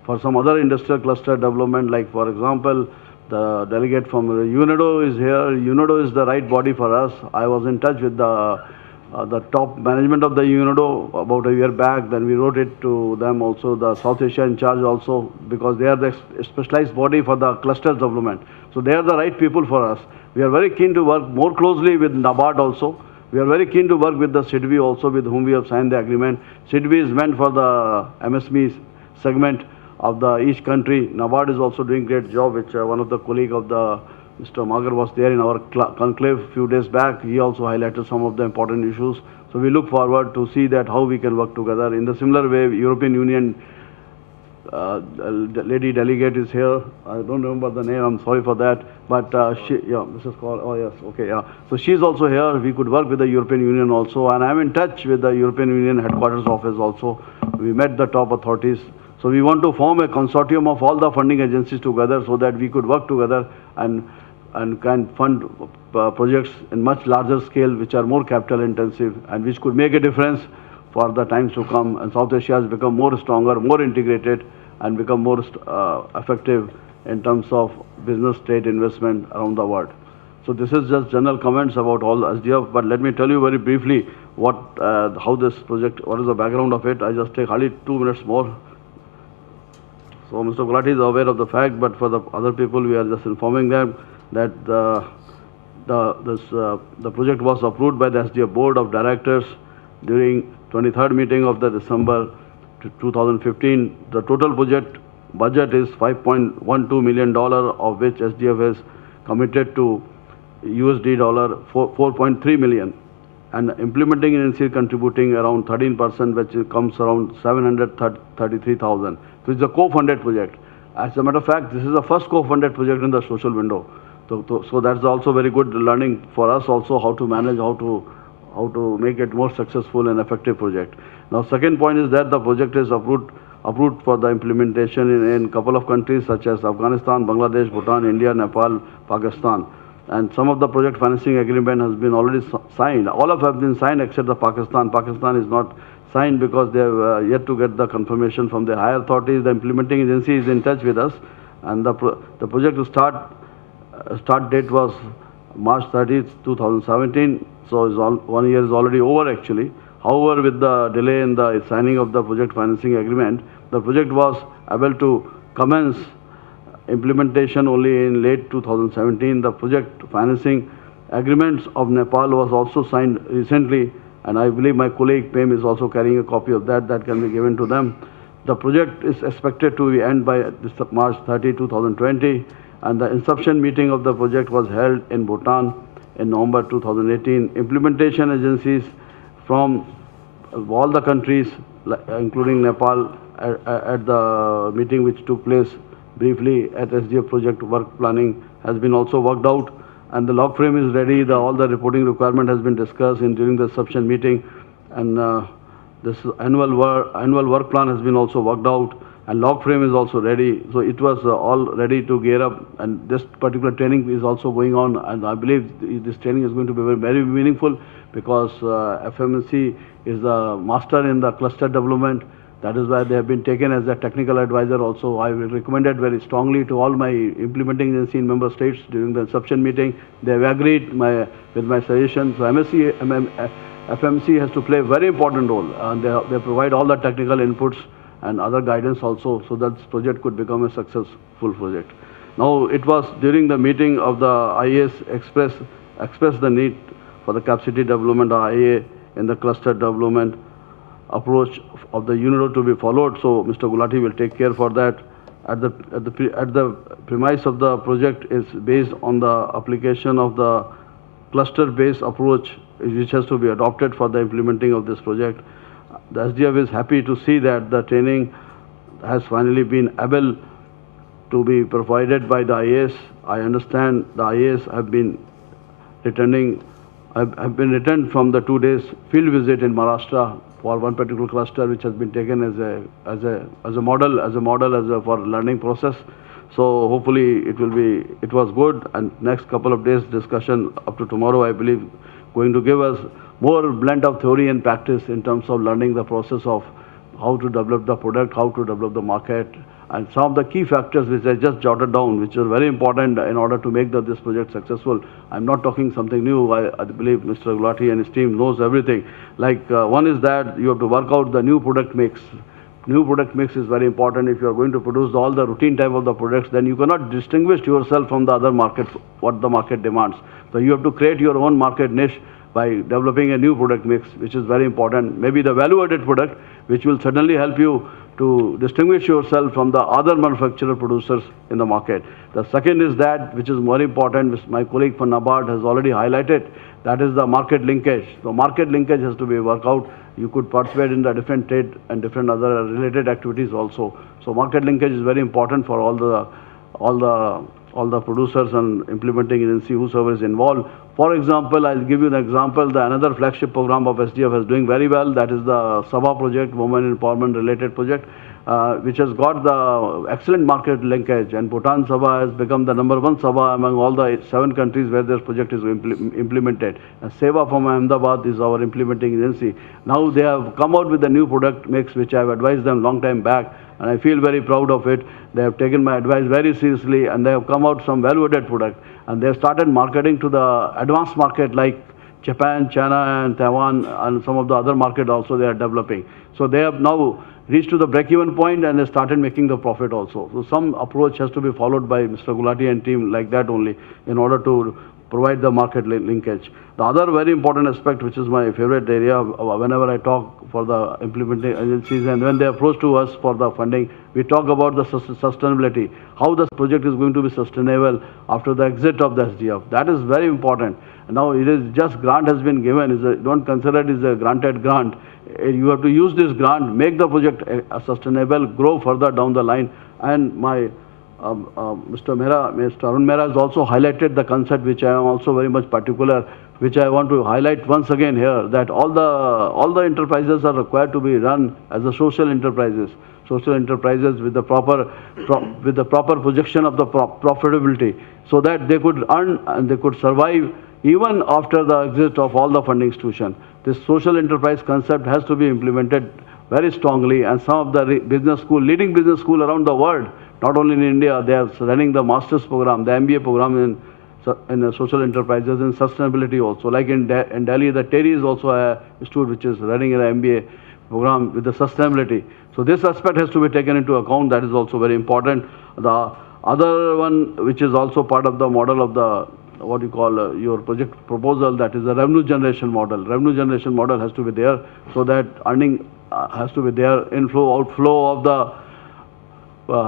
for some other industrial cluster development. Like for example, the delegate from UNIDO is here. UNIDO is the right body for us. I was in touch with the top management of the UNIDO about a year back. Then we wrote it to them also, the South Asia in charge also, because they are the specialized body for the cluster development. So they are the right people for us. We are very keen to work more closely with NABARD also. We are very keen to work with the SIDBI also, with whom we have signed the agreement. SIDBI is meant for the MSME segment of each country. NABARD is also doing great job, which one of the colleague of the Mr. Magar was there in our conclave a few days back. He also highlighted some of the important issues. So we look forward to see that how we can work together. In the similar way, European Union lady delegate is here. I don't remember the name, I'm sorry for that. But Mrs. Kaur, oh yes, okay, yeah. So she's also here. We could work with the European Union also. And I'm in touch with the European Union headquarters office also. We met the top authorities. So we want to form a consortium of all the funding agencies together so that we could work together and can fund projects in much larger scale, which are more capital intensive and which could make a difference for the times to come. And South Asia has become more stronger, more integrated, and become more effective in terms of business, trade, investment around the world. So this is just general comments about all SDF, but let me tell you very briefly how this project, what is the background of it. I just take hardly 2 minutes more. So Mr. Gulati is aware of the fact, but for the other people, we are just informing them that the project was approved by the SDF Board of Directors during 23rd meeting of the December 2015. The total budget is $5.12 million, of which SDF has committed to USD $4.3 million, and implementing agency contributing around 13%, which comes around 733,000. So it's a co-funded project. As a matter of fact, this is the first co-funded project in the social window. So that's also very good learning for us also, how to manage, how to make it more successful and effective project. Now, second point is that the project is approved for the implementation in a couple of countries such as Afghanistan, Bangladesh, Bhutan, India, Nepal, Pakistan. And some of the project financing agreement has been already signed. All of them have been signed except the Pakistan. Pakistan is not signed because they have yet to get the confirmation from the higher authorities. The implementing agency is in touch with us, and the project start date was March 30th, 2017. So 1 year is already over actually. However, with the delay in the signing of the project financing agreement, the project was able to commence implementation only in late 2017. The project financing agreements of Nepal was also signed recently, and I believe my colleague Pem is also carrying a copy of that can be given to them. The project is expected to end by March 30, 2020, and the inception meeting of the project was held in Bhutan in November 2018. Implementation agencies from all the countries, including Nepal, at the meeting which took place briefly at SDF project work planning has been also worked out, and the log frame is ready. All the reporting requirement has been discussed during the inception meeting, and this annual work plan has been also worked out, and log frame is also ready. So it was all ready to gear up, and this particular training is also going on, and I believe this training is going to be very, very meaningful because FMC is the master in the cluster development. That is why they have been taken as a technical advisor also. I will recommend it very strongly to all my implementing agency in member states during the inception meeting. They have agreed with my suggestions. So FMC has to play a very important role, and they provide all the technical inputs and other guidance also, so that this project could become a successful project. Now, it was during the meeting of the IAS expressed the need for the capacity development of IA in the cluster development approach of the UNIDO to be followed. So Mr. Gulati will take care for that. At the premise of the project is based on the application of the cluster-based approach, which has to be adopted for the implementing of this project. The SDF is happy to see that the training has finally been able to be provided by the IAS. I understand the IAS have been returned from the 2 days field visit in Maharashtra for one particular cluster, which has been taken as a model for learning process. So hopefully it was good, and next couple of days discussion up to tomorrow, I believe, going to give us more blend of theory and practice in terms of learning the process of how to develop the product, how to develop the market, and some of the key factors which I just jotted down, which are very important in order to make this project successful. I'm not talking something new. I believe Mr. Gulati and his team knows everything. Like one is that you have to work out the new product mix. New product mix is very important. If you are going to produce all the routine type of the products, then you cannot distinguish yourself from the other markets, what the market demands. So you have to create your own market niche by developing a new product mix, which is very important. Maybe the value-added product, which will certainly help you to distinguish yourself from the other manufacturer producers in the market. The second is that, which is more important, which my colleague from NABARD has already highlighted, that is the market linkage. The market linkage has to be worked out. You could participate in the different trade and different other related activities also. So market linkage is very important for all the producers and implementing agency, whosoever is involved. For example, I'll give you an example. Another flagship program of SDF is doing very well. That is the SABA project, Women Empowerment Related Project. which has got the excellent market linkage, and Bhutan Sabha has become the #1 Sabha among all the 7 countries where this project is implemented. And Seva from Ahmedabad is our implementing agency. Now they have come out with a new product mix, which I have advised them long time back, and I feel very proud of it. They have taken my advice very seriously, and they have come out some well-weighted product, and they have started marketing to the advanced market like Japan, China, and Taiwan, and some of the other markets also they are developing. So they have now reached to the break-even point, and they started making the profit also. So some approach has to be followed by Mr. Gulati and team like that only in order to provide the market linkage. The other very important aspect, which is my favorite area, whenever I talk for the implementing agencies and when they approach to us for the funding, we talk about the sustainability, how the project is going to be sustainable after the exit of the SDF. That is very important. Now it is just grant has been given, don't consider it as a granted grant. You have to use this grant, make the project sustainable, grow further down the line. And my Mr. Arun Mehra has also highlighted the concept, which I am also very much particular, which I want to highlight once again here, that all the enterprises are required to be run as a social enterprises with the proper projection of the profitability, so that they could earn and they could survive even after the exit of all the funding institutions. This social enterprise concept has to be implemented very strongly, and some of the leading business school around the world, not only in India, they are running the master's program, the MBA program in social enterprises and sustainability also. Like in Delhi, the TERI is also a institute which is running an MBA program with the sustainability. So this aspect has to be taken into account. That is also very important. The other one, which is also part of the model of the what you call your project proposal, that is the revenue generation model. Revenue generation model has to be there, so that earning has to be there, inflow, outflow of the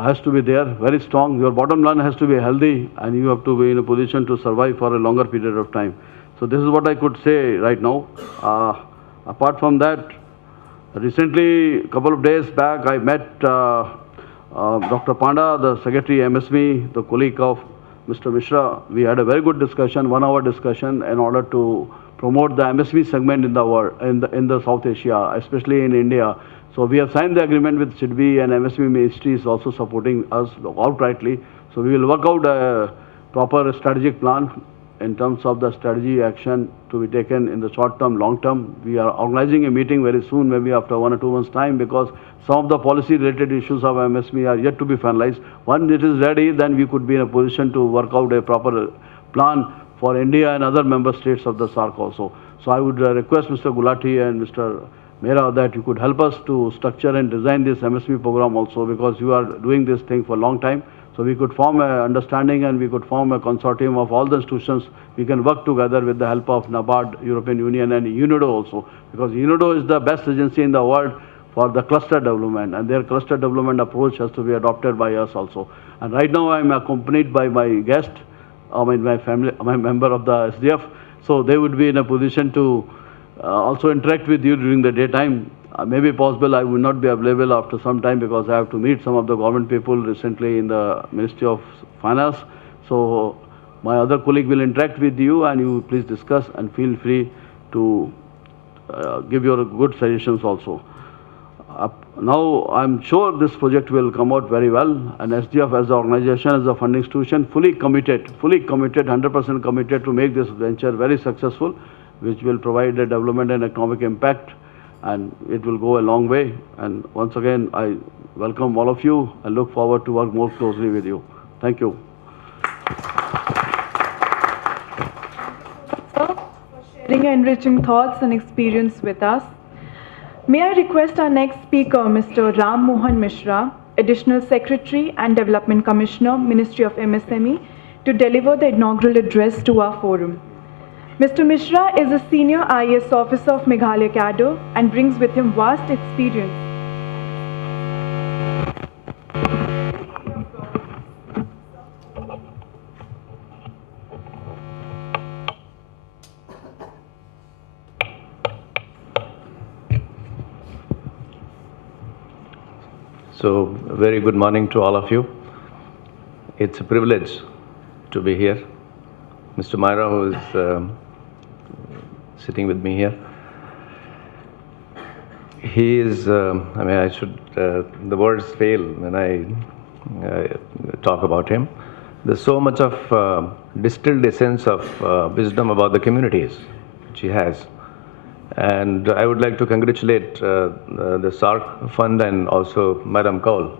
has to be there, very strong. Your bottom line has to be healthy, and you have to be in a position to survive for a longer period of time. So this is what I could say right now. Apart from that, recently, a couple of days back, I met Dr. Panda, the Secretary MSME, the colleague of Mr. Mishra. We had a very good discussion, 1 hour discussion, in order to promote the MSME segment in the world, in the South Asia, especially in India. So we have signed the agreement with SIDBI, and MSME Ministry is also supporting us outrightly. So we will work out a proper strategic plan in terms of the strategy action to be taken in the short term, long term. We are organizing a meeting very soon, maybe after 1 or 2 months' time, because some of the policy related issues of MSME are yet to be finalized. Once it is ready, then we could be in a position to work out a proper plan for India and other member states of the SAARC also. So I would request Mr. Gulati and Mr. Mehra that you could help us to structure and design this MSME program also, because you are doing this thing for a long time. So we could form an understanding, and we could form a consortium of all the institutions. We can work together with the help of NABARD, European Union, and UNIDO also, because UNIDO is the best agency in the world for the cluster development, and their cluster development approach has to be adopted by us also. And right now I am accompanied by my guest, my family, my member of the SDF. So they would be in a position to also interact with you during the daytime. Maybe possible I will not be available after some time, because I have to meet some of the government people recently in the Ministry of Finance. So my other colleague will interact with you, and you please discuss and feel free to give your good suggestions also. Now I'm sure this project will come out very well, and SDF as an organization, as a funding institution, fully committed, 100% committed to make this venture very successful, which will provide a development and economic impact, and it will go a long way. And once again, I welcome all of you and look forward to work more closely with you. Thank you. For sharing enriching thoughts and experience with us. May I request our next speaker, Mr. Ram Mohan Mishra, Additional Secretary and Development Commissioner, Ministry of MSME, to deliver the inaugural address to our forum. Mr. Mishra is a senior IAS officer of Meghalaya cadre and brings with him vast experience. So, very good morning to all of you. It's a privilege to be here. Mr. Myra, who is sitting with me here. he is, I mean, I should, the words fail when I talk about him. There's so much of distilled essence of wisdom about the communities which he has. And I would like to congratulate the SAARC fund and also Madam Kaul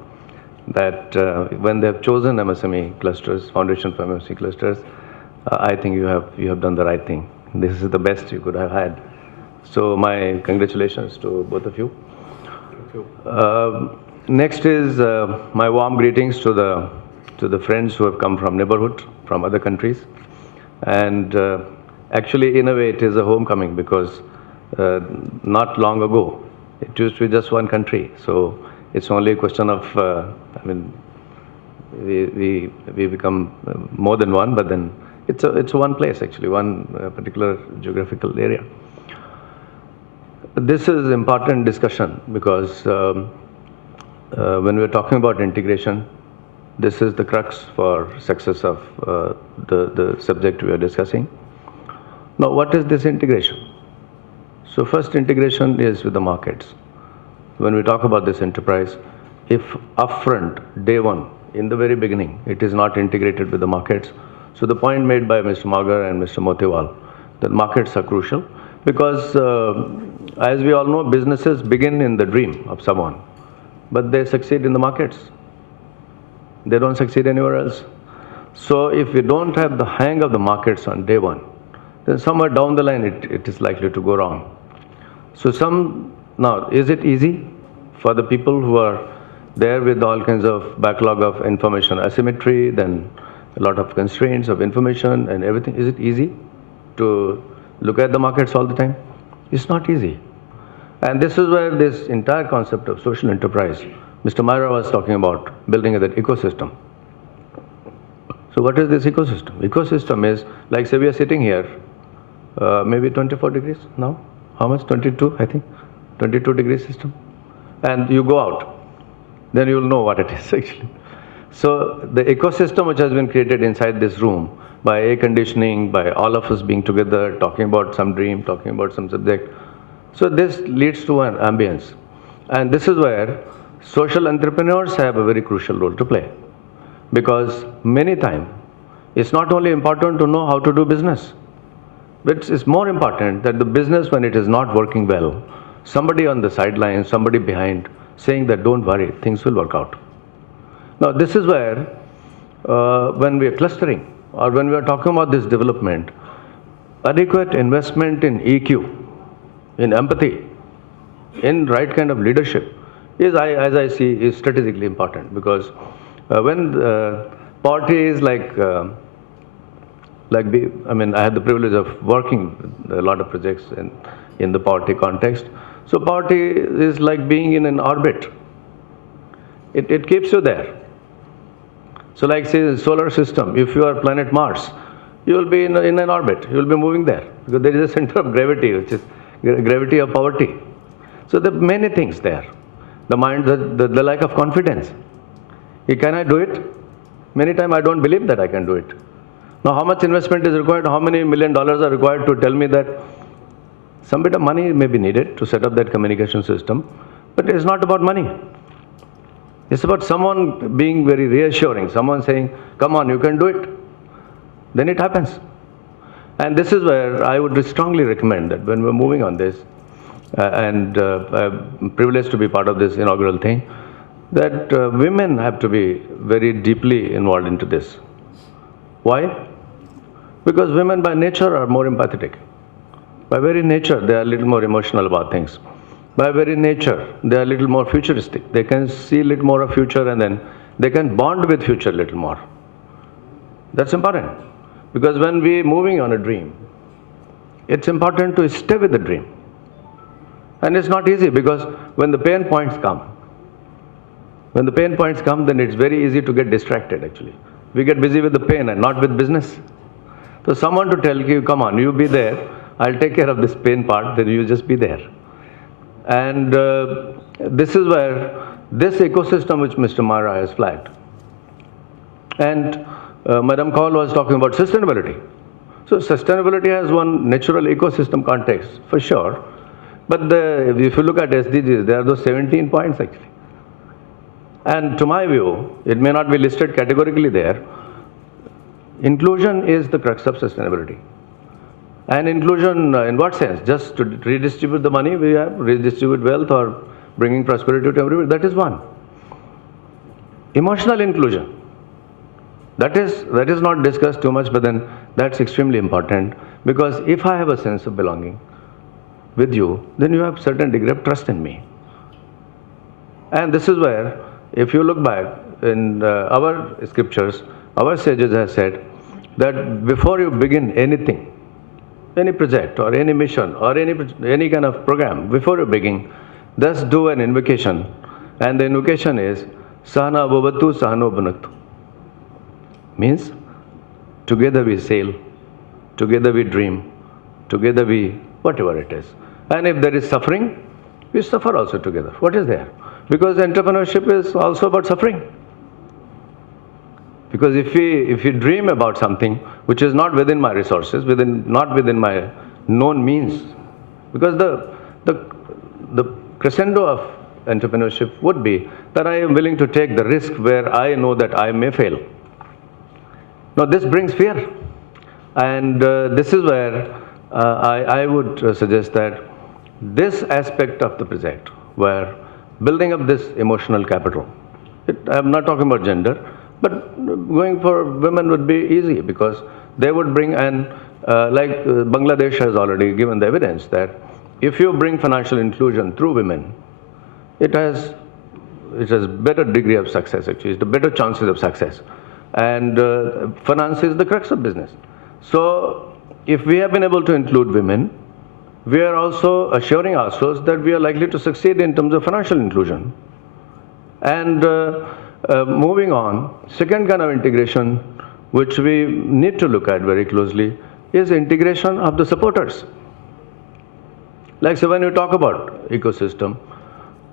that when they have chosen MSME clusters, Foundation for MSME clusters, I think you have done the right thing. This is the best you could have had. So my congratulations to both of you. Thank you. Next is my warm greetings to the friends who have come from neighborhood, from other countries. And actually, in a way, it is a homecoming because not long ago, it used to be just one country. So it's only a question of, I mean, we become more than one, but then it's one place actually, one particular geographical area. This is important discussion because when we're talking about integration, this is the crux for success of the subject we are discussing. Now, what is this integration? So first integration is with the markets. When we talk about this enterprise, if upfront, day one, in the very beginning, it is not integrated with the markets. So the point made by Mr. Magar and Mr. Motiwal, that markets are crucial because as we all know, businesses begin in the dream of someone, but they succeed in the markets. They don't succeed anywhere else. So if we don't have the hang of the markets on day one, then somewhere down the line it is likely to go wrong. So now, is it easy for the people who are there with all kinds of backlog of information asymmetry, then a lot of constraints of information and everything? Is it easy to look at the markets all the time? It's not easy. And this is where this entire concept of social enterprise, Mr. Myra was talking about building that ecosystem. So what is this ecosystem? Ecosystem is, like say we are sitting here, maybe 24 degrees now. How much? 22, I think. 22 degree system. And you go out, then you will know what it is actually. So the ecosystem which has been created inside this room by air conditioning, by all of us being together, talking about some dream, talking about some subject. So this leads to an ambience. And this is where social entrepreneurs have a very crucial role to play. Because many times, it's not only important to know how to do business, but it's more important that the business, when it is not working well, somebody on the sideline, somebody behind, saying that don't worry, things will work out. Now this is where, when we are clustering, or when we are talking about this development, adequate investment in EQ, in empathy, in right kind of leadership, is, as I see, is strategically important. Because when poverty is I mean, I had the privilege of working with a lot of projects in the poverty context. So poverty is like being in an orbit. It keeps you there. So like say the solar system, if you are planet Mars, you will be in an orbit. You will be moving there because there is a center of gravity, which is gravity of poverty. So there are many things there. The mind, the lack of confidence. Can I do it? Many times I don't believe that I can do it. Now how much investment is required? How many $1 million are required to tell me that some bit of money may be needed to set up that communication system? But it's not about money. It's about someone being very reassuring, someone saying, come on, you can do it. Then it happens. And this is where I would strongly recommend that when we're moving on this, and I'm privileged to be part of this inaugural thing, that women have to be very deeply involved into this. Why? Because women by nature are more empathetic. By very nature, they are a little more emotional about things. By very nature, they are a little more futuristic. They can see a little more of future and then they can bond with future a little more. That's important. Because when we're moving on a dream, it's important to stay with the dream. And it's not easy because when the pain points come, then it's very easy to get distracted actually. We get busy with the pain and not with business. So someone to tell you, come on, you be there, I'll take care of this pain part, then you just be there. And this is where this ecosystem which Mr. Mara has flagged. And Madam Kaul was talking about sustainability. So sustainability has one natural ecosystem context, for sure. But if you look at SDGs, there are those 17 points actually. And to my view, it may not be listed categorically there. Inclusion is the crux of sustainability. And inclusion in what sense? Just to redistribute the money we have, redistribute wealth, or bringing prosperity to everybody, that is one. Emotional inclusion, that is not discussed too much, but then that's extremely important, because if I have a sense of belonging with you, then you have certain degree of trust in me. And this is where, if you look back in our scriptures, our sages have said that before you begin anything, any project or any mission or any kind of program, before you begin, just do an invocation. And the invocation is Sahana Bhavatu Sahano Bhunaktu. Means, together we sail, together we dream, together we, whatever it is. And if there is suffering, we suffer also together. What is there? Because entrepreneurship is also about suffering. Because if we dream about something which is not within my resources, not within my known means, because the crescendo of entrepreneurship would be that I am willing to take the risk where I know that I may fail. Now this brings fear, and this is where I would suggest that this aspect of the project, where building up this emotional capital, I'm not talking about gender, but going for women would be easy, because they would bring, and like Bangladesh has already given the evidence that if you bring financial inclusion through women, it has better degree of success actually, it's the better chances of success. And finance is the crux of business. So if we have been able to include women, we are also assuring ourselves that we are likely to succeed in terms of financial inclusion. And moving on, second kind of integration which we need to look at very closely is integration of the supporters. Like, so when you talk about ecosystem,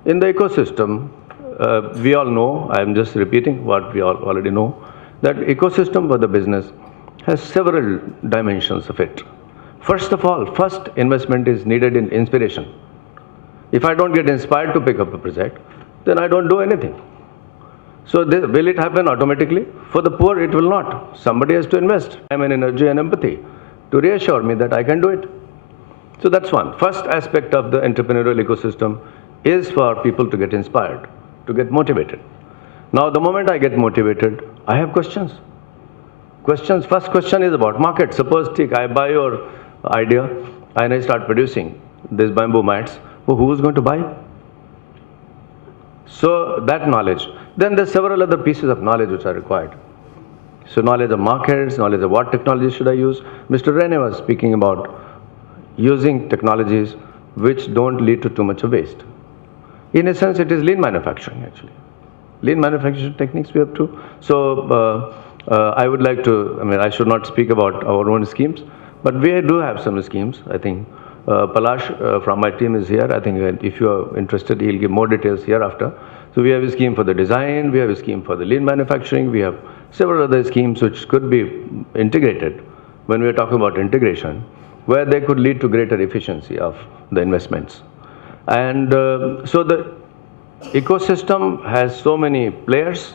in the ecosystem, we all know, I'm just repeating what we all already know, that ecosystem for the business has several dimensions of it. First of all, first investment is needed in inspiration. If I don't get inspired to pick up a project, then I don't do anything. So will it happen automatically? For the poor, it will not. Somebody has to invest time and energy and empathy to reassure me that I can do it. So that's one. First aspect of the entrepreneurial ecosystem is for people to get inspired, to get motivated. Now, the moment I get motivated, I have questions. First question is about market. Suppose I buy your idea and I start producing these bamboo mats. Well, who is going to buy? So that knowledge. Then there's several other pieces of knowledge which are required. So knowledge of markets, knowledge of what technology should I use. Mr. Rene was speaking about using technologies which don't lead to too much of waste. In a sense, it is lean manufacturing actually. Lean manufacturing techniques we have to. So I would like to, I should not speak about our own schemes, but we do have some schemes. I think Palash from my team is here. I think if you are interested, he'll give more details hereafter. So we have a scheme for the design, we have a scheme for the lean manufacturing, we have several other schemes which could be integrated when we are talking about integration, where they could lead to greater efficiency of the investments. And so the ecosystem has so many players: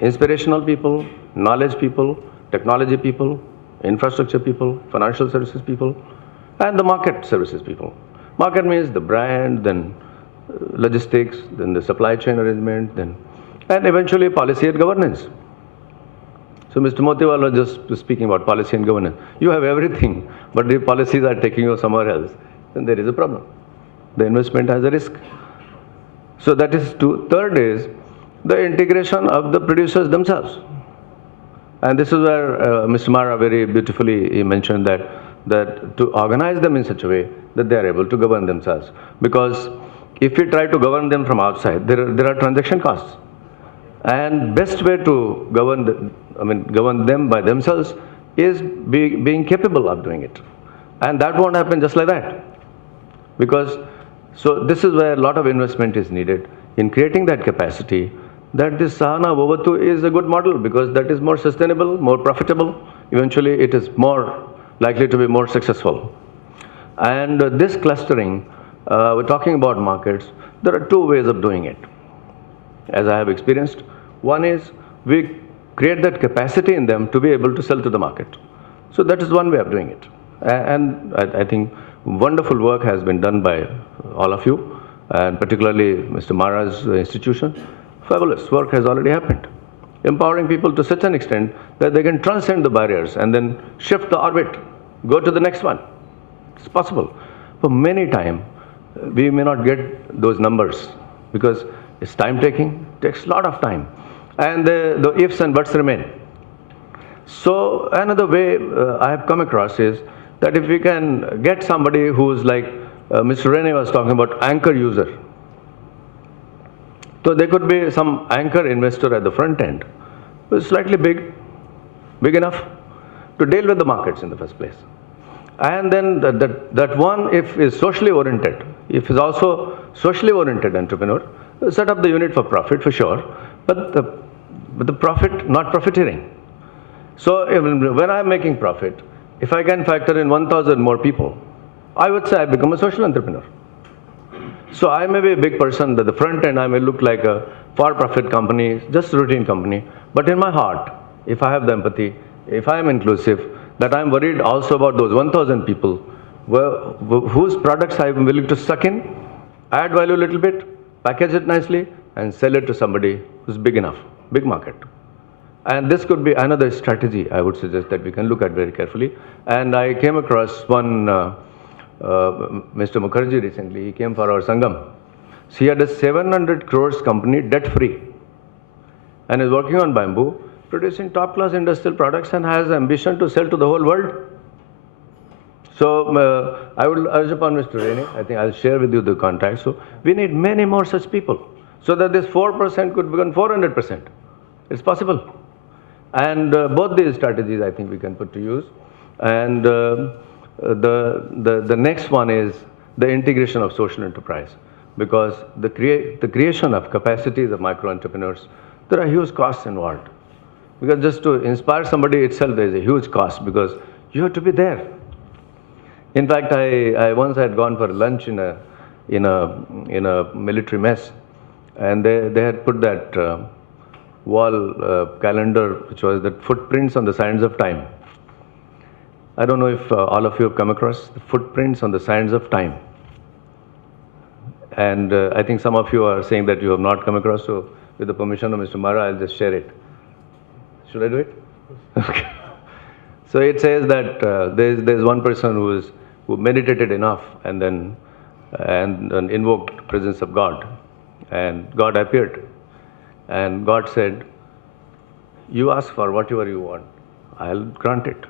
inspirational people, knowledge people, technology people, infrastructure people, financial services people, and the market services people. Market means the brand, then logistics, then the supply chain arrangement, and eventually policy and governance. So Mr. Motiwal was just speaking about policy and governance. You have everything, but the policies are taking you somewhere else, then there is a problem. The investment has a risk. So that is two. Third is the integration of the producers themselves. And this is where Mr. Mara very beautifully mentioned that to organize them in such a way that they are able to govern themselves. Because if we try to govern them from outside, there are transaction costs. And best way to govern them by themselves is being capable of doing it. And that won't happen just like that. Because, so this is where a lot of investment is needed in creating that capacity, that this Sahana Bhavatu is a good model, because that is more sustainable, more profitable. Eventually, it is more likely to be more successful. And this clustering we're talking about markets, there are two ways of doing it, as I have experienced. One is we create that capacity in them to be able to sell to the market. So that is one way of doing it. And I think wonderful work has been done by all of you, and particularly Mr. Mara's institution. Fabulous work has already happened, empowering people to such an extent that they can transcend the barriers and then shift the orbit, go to the next one. It's possible. For many times, we may not get those numbers because it's time-taking, takes a lot of time. And the ifs and buts remain. So another way I have come across is that if we can get somebody who's like Mr. Rene was talking about anchor user. So there could be some anchor investor at the front end who's slightly big enough to deal with the markets in the first place. And then that one, if is socially oriented, if is also socially oriented entrepreneur, set up the unit for profit for sure, but the profit not profiteering. So when I'm making profit, if I can factor in 1,000 more people, I would say I become a social entrepreneur. So I may be a big person, at the front end I may look like a for-profit company, just a routine company, but in my heart, if I have the empathy, if I am inclusive, that I'm worried also about those 1,000 people whose products I'm willing to suck in, add value a little bit, package it nicely, and sell it to somebody who's big enough, big market. And this could be another strategy I would suggest that we can look at very carefully. And I came across one, Mr. Mukherjee recently, he came for our Sangam. So he had a 700 crores company debt-free and is working on bamboo, producing top-class industrial products and has ambition to sell to the whole world. So I would urge upon Mr. Rene, I think I'll share with you the contact. So we need many more such people so that this 4% could become 400%. It's possible. And both these strategies I think we can put to use. And the next one is the integration of social enterprise, because the creation of capacities of micro entrepreneurs, there are huge costs involved. Because just to inspire somebody itself, there is a huge cost because you have to be there. In fact, I once had gone for lunch in a military mess, and they had put that wall calendar, which was the footprints on the sands of time. I don't know if all of you have come across the footprints on the sands of time. And I think some of you are saying that you have not come across, so with the permission of Mr. Mara, I'll just share it. Should I do it? Okay. So it says that there's one person who meditated enough and then invoked presence of God, and God appeared, and God said, "You ask for whatever you want, I'll grant it."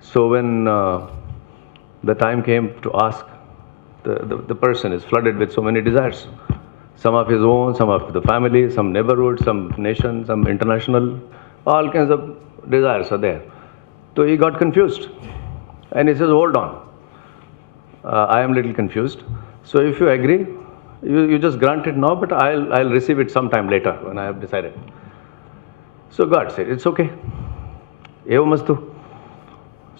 So when the time came to ask, the person is flooded with so many desires, some of his own, some of the family, some neighborhood, some nation, some international, all kinds of desires are there. So he got confused, and he says, "Hold on, I am a little confused. So if you agree, you just grant it now, but I'll receive it sometime later when I have decided." So God said, "It's okay. Evo mastu."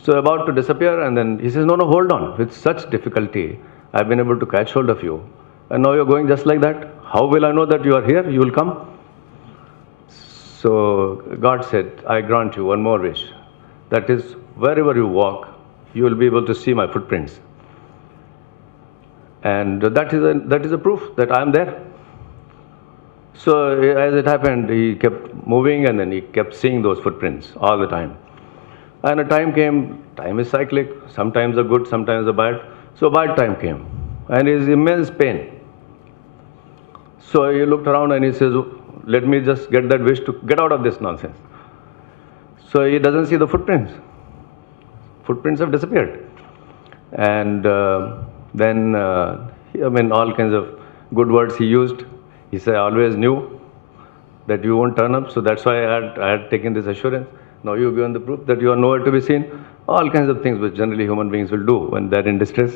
So about to disappear, and then he says, "No, hold on. With such difficulty, I've been able to catch hold of you, and now you're going just like that. How will I know that you are here? You will come." So God said, "I grant you one more wish. That is, wherever you walk, you will be able to see my footprints. And that is a proof that I am there." So as it happened, he kept moving, and then he kept seeing those footprints all the time. And a time came, time is cyclic, sometimes a good, sometimes a bad. So bad time came, and his immense pain. So he looked around and he says, "Let me just get that wish to get out of this nonsense." So he doesn't see the footprints. Footprints have disappeared. And then, all kinds of good words he used. He said, "I always knew that you won't turn up, so that's why I had taken this assurance. Now you've given the proof that you are nowhere to be seen." All kinds of things which generally human beings will do when they're in distress.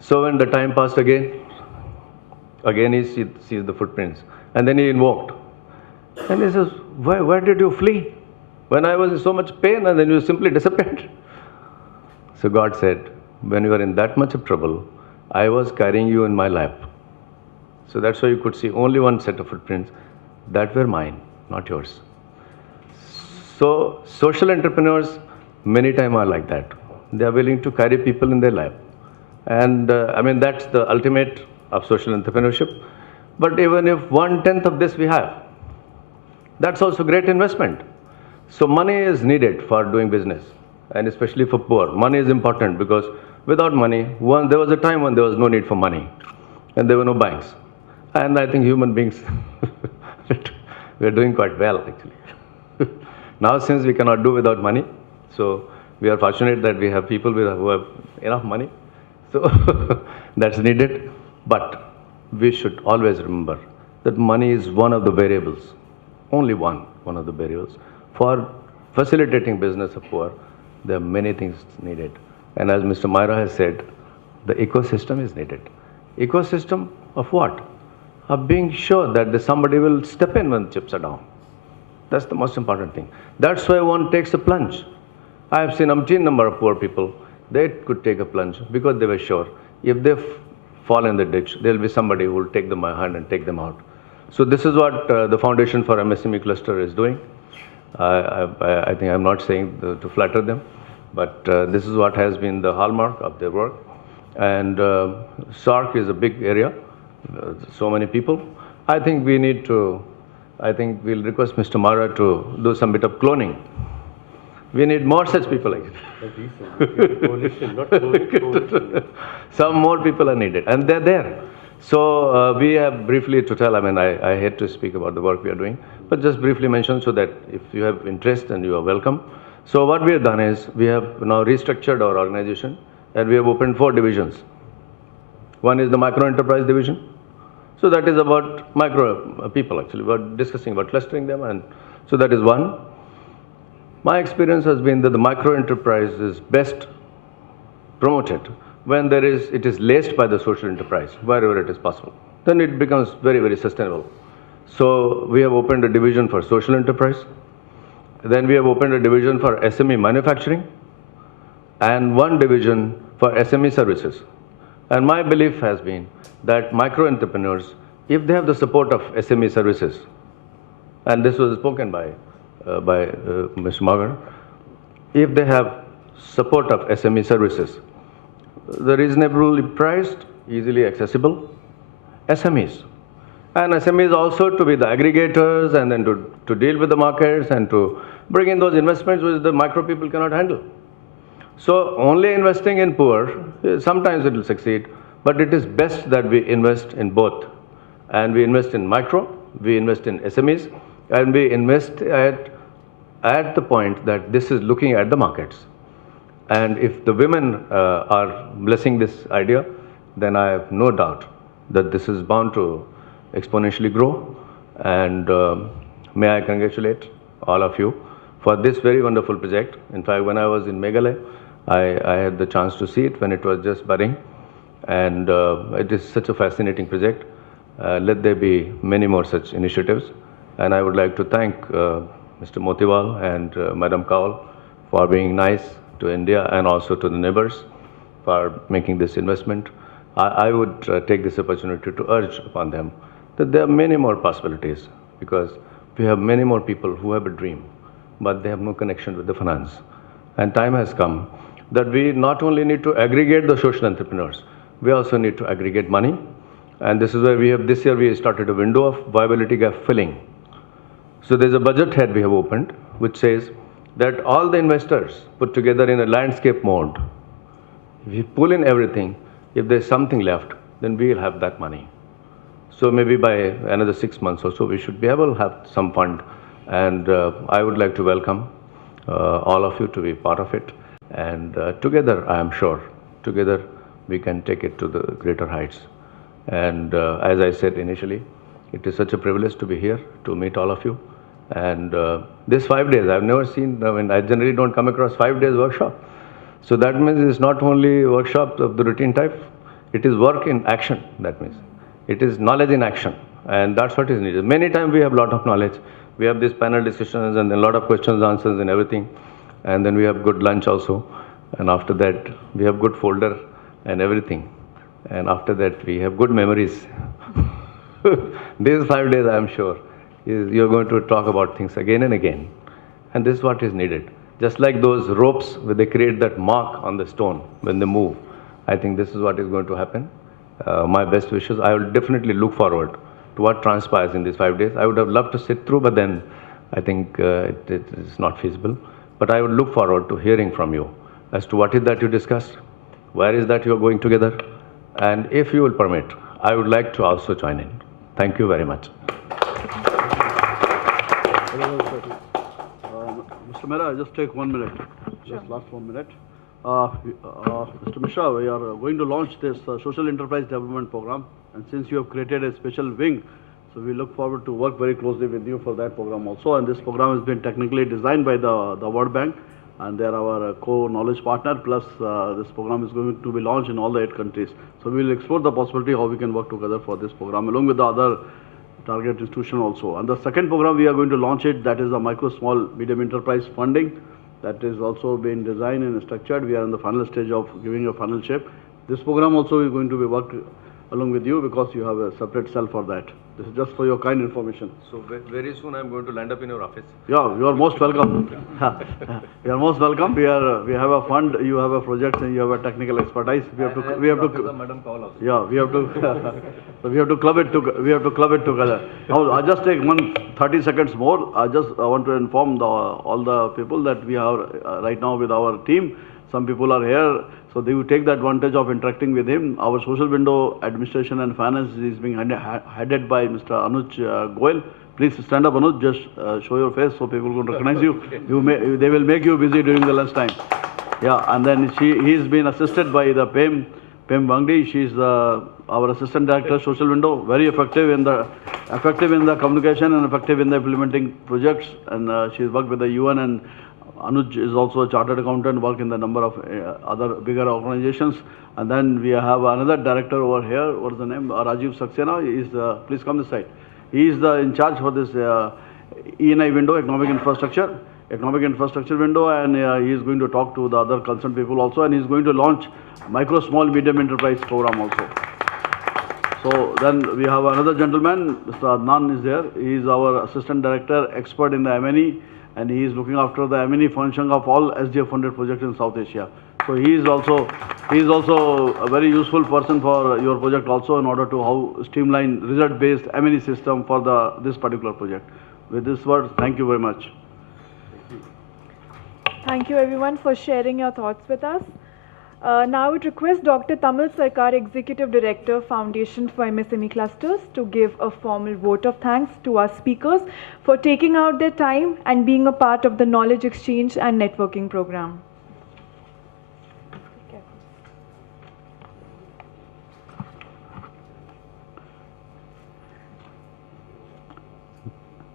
So when the time passed again he sees the footprints. And then he invoked. And he says, where did you flee? When I was in so much pain, and then you simply disappeared." So God said, "When you are in that much of trouble, I was carrying you in my lap. So that's why you could see only one set of footprints that were mine, not yours. So social entrepreneurs many times are like that. They are willing to carry people in their lap. And I mean, that's the ultimate of social entrepreneurship. But even if 1/10 of this we have, that's also great investment. So money is needed for doing business, and especially for poor. Money is important because without money, there was a time when there was no need for money, and there were no banks. And I think human beings, we're doing quite well, actually. Now, since we cannot do without money, so we are fortunate that we have people who have enough money. So that's needed. But we should always remember that money is one of the variables, only one of the variables. For facilitating business of poor, there are many things needed. And as Mr. Myra has said, the ecosystem is needed. Ecosystem of what? Of being sure that somebody will step in when chips are down. That's the most important thing. That's why one takes a plunge. I have seen umpteen number of poor people, they could take a plunge because they were sure if they fall in the ditch, there will be somebody who will take them by hand and take them out. So this is what the Foundation for MSME Cluster is doing. I think I'm not saying to flatter them, but this is what has been the hallmark of their work. And SAARC is a big area, so many people. I think we need to, I think we'll request Mr. Mara to do some bit of cloning. We need more such people like it. Coalition, not coalition. Some more people are needed, and they're there. So we have briefly to tell, I mean, I hate to speak about the work we are doing, but just briefly mention so that if you have interest, and you are welcome. So what we have done is, we have now restructured our organization, and we have opened 4 divisions. One is the micro enterprise division. So that is about micro people, actually. We're discussing about clustering them, and so that is one. My experience has been that the micro enterprise is best promoted when it is laced by the social enterprise, wherever it is possible. Then it becomes very, very sustainable. So we have opened a division for social enterprise. Then we have opened a division for SME manufacturing, and one division for SME services. And my belief has been that micro entrepreneurs, if they have the support of SME services, and this was spoken by Mr. Magar, if they have support of SME services, the reasonably priced, easily accessible SMEs. And SMEs also to be the aggregators, and then to deal with the markets, and to bring in those investments which the micro people cannot handle. So only investing in poor, sometimes it will succeed, but it is best that we invest in both. And we invest in micro, we invest in SMEs, and we invest at the point that this is looking at the markets. And if the women are blessing this idea, then I have no doubt that this is bound to exponentially grow. And may I congratulate all of you for this very wonderful project. In fact, when I was in Meghalaya, I had the chance to see it when it was just budding. And it is such a fascinating project. Let there be many more such initiatives. And I would like to thank Mr. Motiwal and Madam Kaul for being nice to India and also to the neighbors for making this investment. I would take this opportunity to urge upon them that there are many more possibilities, because we have many more people who have a dream, but they have no connection with the finance. And time has come that we not only need to aggregate the social entrepreneurs, we also need to aggregate money. And this is where this year we started a window of viability gap filling. So there's a budget head we have opened, which says that all the investors put together in a landscape mode, if you pull in everything, if there's something left, then we'll have that money. So maybe by another 6 months or so, we should be able to have some fund. And I would like to welcome all of you to be part of it. And together, I am sure, together we can take it to the greater heights. And as I said initially, it is such a privilege to be here, to meet all of you. And this 5 days, I've never seen, I mean, I generally don't come across 5 days workshop. So that means it's not only workshops of the routine type, it is work in action, that means. It is knowledge in action, and that's what is needed. Many times we have a lot of knowledge. We have these panel discussions and then a lot of questions, answers and everything. And then we have good lunch also. And after that, we have good folder and everything. And after that, we have good memories. These 5 days, I am sure, you're going to talk about things again and again. And this is what is needed. Just like those ropes, where they create that mark on the stone when they move. I think this is what is going to happen. My best wishes. I will definitely look forward to what transpires in these 5 days. I would have loved to sit through, but then I think it is not feasible. But I would look forward to hearing from you as to what is that you discussed, where is that you are going together, and if you will permit, I would like to also join in. Thank you very much. Mr. Mehra, just take 1 minute. Just last 1 minute. Mr. Mishra, we are going to launch this Social Enterprise Development Program, and since you have created a special wing, so we look forward to work very closely with you for that program also. And this program has been technically designed by the World Bank, and they are our co-knowledge partner, plus this program is going to be launched in all the 8 countries. So we will explore the possibility how we can work together for this program, along with the other target institution also. And the second program we are going to launch it, that is a micro, small, medium enterprise funding. That is also being designed and structured. We are in the final stage of giving a final shape. This program also is going to be worked along with you, because you have a separate cell for that. This is just for your kind information. So very soon I'm going to land up in your office. Yeah, you are most welcome. You are most welcome. We have a fund, you have a project, and you have a technical expertise. We have to Madam call also. Yeah, we have to so we have to club it together. Now, I just take 30 seconds more. I want to inform all the people that we are right now with our team. Some people are here, so they will take the advantage of interacting with him. Our social window administration and finance is being headed by Mr. Anuj Goel. Please stand up, Anuj. Just show your face so people will recognize you. They will make you busy during the lunch time. Yeah, and then he's been assisted by the Pem Bangdi. She's our assistant director, social window. Very effective in the communication and effective in the implementing projects. And she's worked with the UN, and Anuj is also a chartered accountant, work in the number of other bigger organizations. And then we have another director over here. What is the name? Rajiv Saxena. Please come this side. He is in charge for this E&I window, economic infrastructure window, and he is going to talk to the other concerned people also, and he is going to launch micro, small, medium enterprise program also. So then we have another gentleman, Mr. Adnan is there. He is our assistant director, expert in the M&E, and he is looking after the M&E function of all SDF funded projects in South Asia. So he is also a very useful person for your project also, in order to how streamline result-based M&E system for this particular project. With this word, thank you very much. Thank you everyone for sharing your thoughts with us. Now I would request Dr. Tamal Sarkar, Executive Director, Foundation for MSME Clusters, to give a formal vote of thanks to our speakers for taking out their time and being a part of the knowledge exchange and networking program.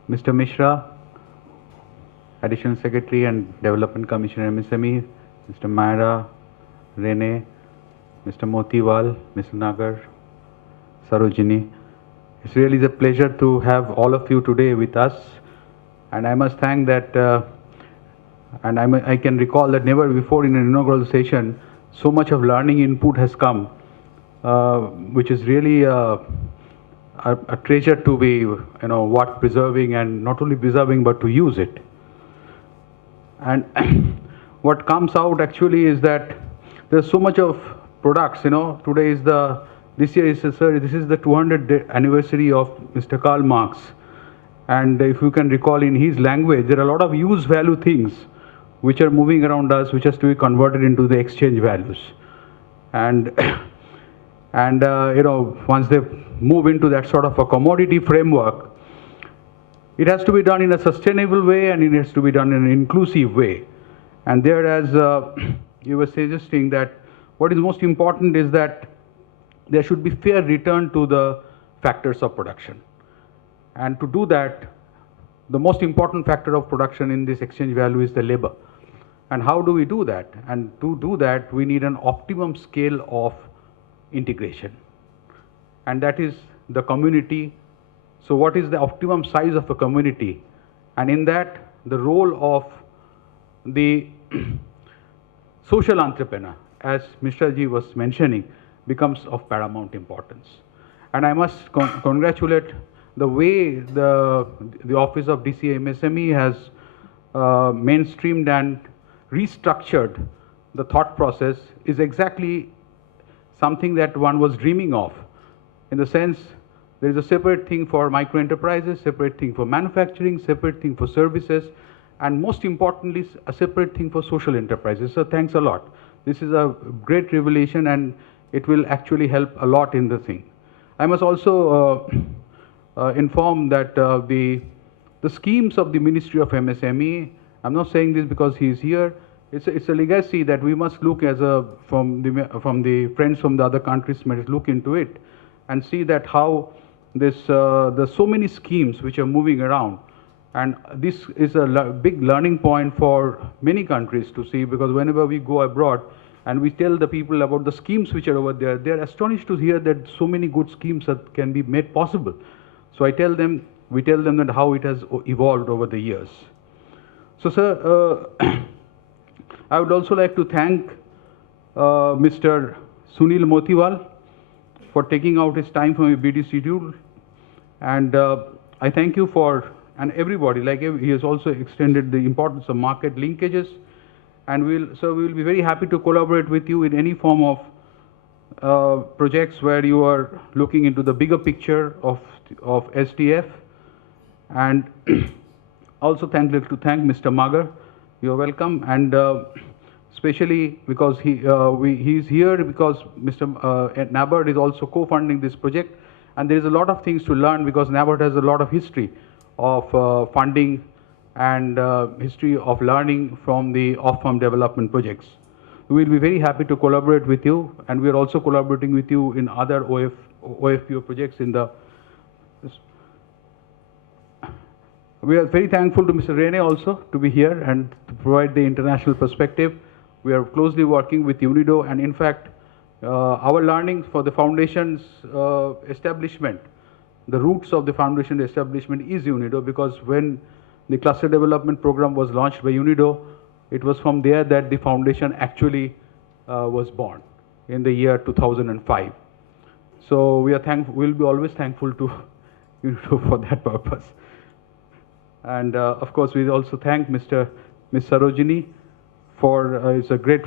Mr. Mishra, Additional Secretary and Development Commissioner MSME, Mr. Maira, Rene, Mr. Motiwal, Mr. Nagar, Sarojini. It's really a pleasure to have all of you today with us. And I must thank that, and I can recall that never before in an inaugural session, so much of learning input has come, which is really a treasure to be, what preserving, and not only preserving, but to use it. And what comes out actually is that there's so much of products, today is this year is, this is the 200th anniversary of Mr. Karl Marx. And if you can recall in his language, there are a lot of use value things which are moving around us, which has to be converted into the exchange values. And, once they move into that sort of a commodity framework, it has to be done in a sustainable way, and it has to be done in an inclusive way. And there, as you were suggesting, that what is most important is that there should be fair return to the factors of production. And to do that, the most important factor of production in this exchange value is the labor. And how do we do that? And to do that, we need an optimum scale of integration. And that is the community. So what is the optimum size of a community? And in that, the role of the social entrepreneur, as Mishra ji was mentioning, becomes of paramount importance. And I must congratulate the way the Office of DCA MSME has mainstreamed and restructured the thought process is exactly something that one was dreaming of. In the sense, there is a separate thing for micro enterprises, separate thing for manufacturing, separate thing for services, and most importantly, a separate thing for social enterprises. So thanks a lot. This is a great revelation, and it will actually help a lot in the thing. I must also inform that the schemes of the Ministry of MSME, I'm not saying this because he is here, it's a legacy that we must look as from the friends from the other countries must look into it and see that how there's so many schemes which are moving around. And this is a big learning point for many countries to see, because whenever we go abroad and we tell the people about the schemes which are over there, they're astonished to hear that so many good schemes can be made possible. So we tell them that how it has evolved over the years. So sir, I would also like to thank Mr. Sunil Motiwal for taking out his time from a busy schedule. And I thank you and everybody, like he has also extended the importance of market linkages. And we will be very happy to collaborate with you in any form of projects where you are looking into the bigger picture of SDF. And also like to thank Mr. Magar. You're welcome. And especially because he's here because Mr. NABARD is also co-funding this project. And there is a lot of things to learn because NABARD has a lot of history of funding and history of learning from the off-farm development projects. We will be very happy to collaborate with you, and we are also collaborating with you in other OFPO projects We are very thankful to Mr. Rene also to be here and to provide the international perspective. We are closely working with UNIDO, and in fact, our learning for the foundation's establishment, the roots of the foundation establishment is UNIDO, because when the cluster development program was launched by UNIDO, it was from there that the foundation actually was born in the year 2005. So we'll be always thankful to UNIDO for that purpose. And of course, we also thank Ms. Sarojini for it's a great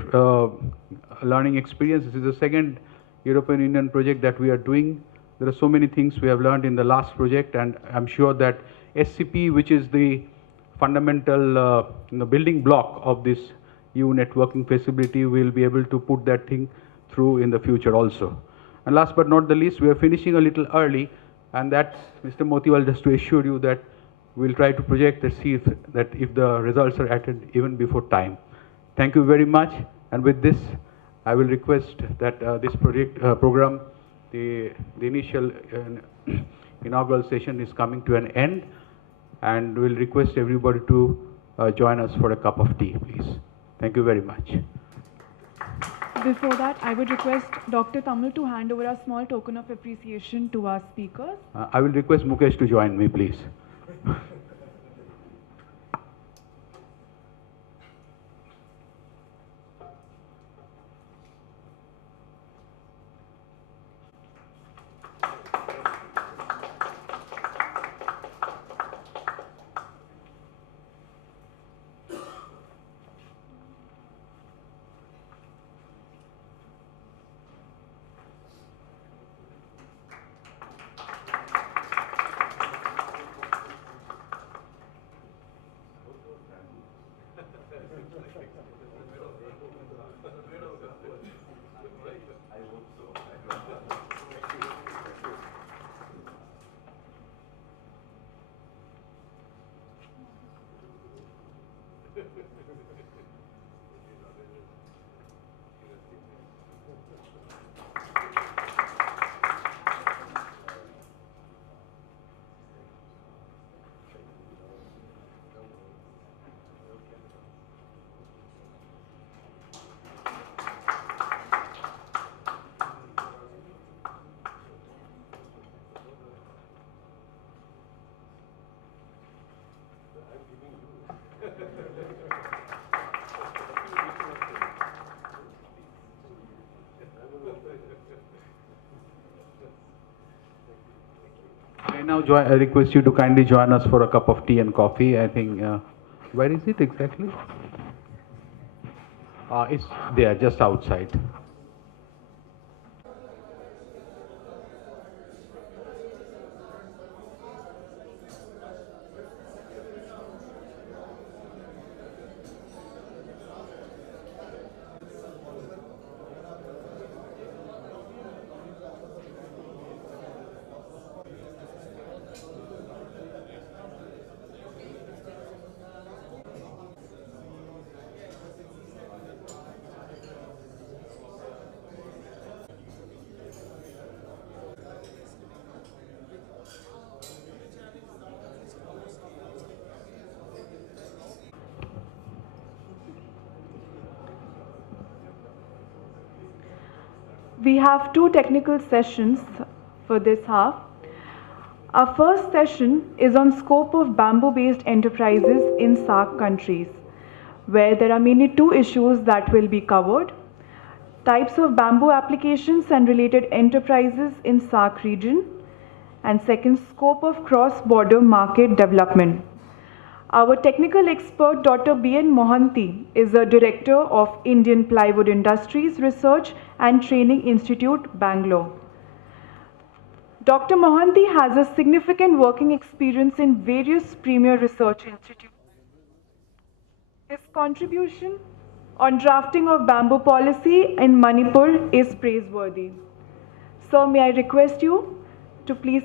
learning experience. This is the second European Union project that we are doing. There are so many things we have learned in the last project, and I'm sure that SCP, which is the fundamental building block of this EU networking facility, will be able to put that thing through in the future also. And last but not the least, we are finishing a little early, and that's Mr. Motiwal, just to assure you that we'll try to project and see if the results are attained even before time. Thank you very much. And with this, I will request that this program, the initial inaugural session is coming to an end, and we'll request everybody to join us for a cup of tea, please. Thank you very much. Before that, I would request Dr. Tamil to hand over a small token of appreciation to our speakers. I will request Mukesh to join me, please. I now request you to kindly join us for a cup of tea and coffee. I think, where is it exactly? It's there, just outside. We have two technical sessions for this half. Our first session is on scope of bamboo-based enterprises in SAARC countries, where there are mainly two issues that will be covered: types of bamboo applications and related enterprises in SAARC region, and second, scope of cross-border market development. Our technical expert, Dr. B.N. Mohanty, is a director of Indian Plywood Industries Research and Training Institute, Bangalore. Dr. Mohanty has a significant working experience in various premier research institutes. His contribution on drafting of bamboo policy in Manipur is praiseworthy. Sir, may I request you to please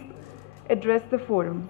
address the forum.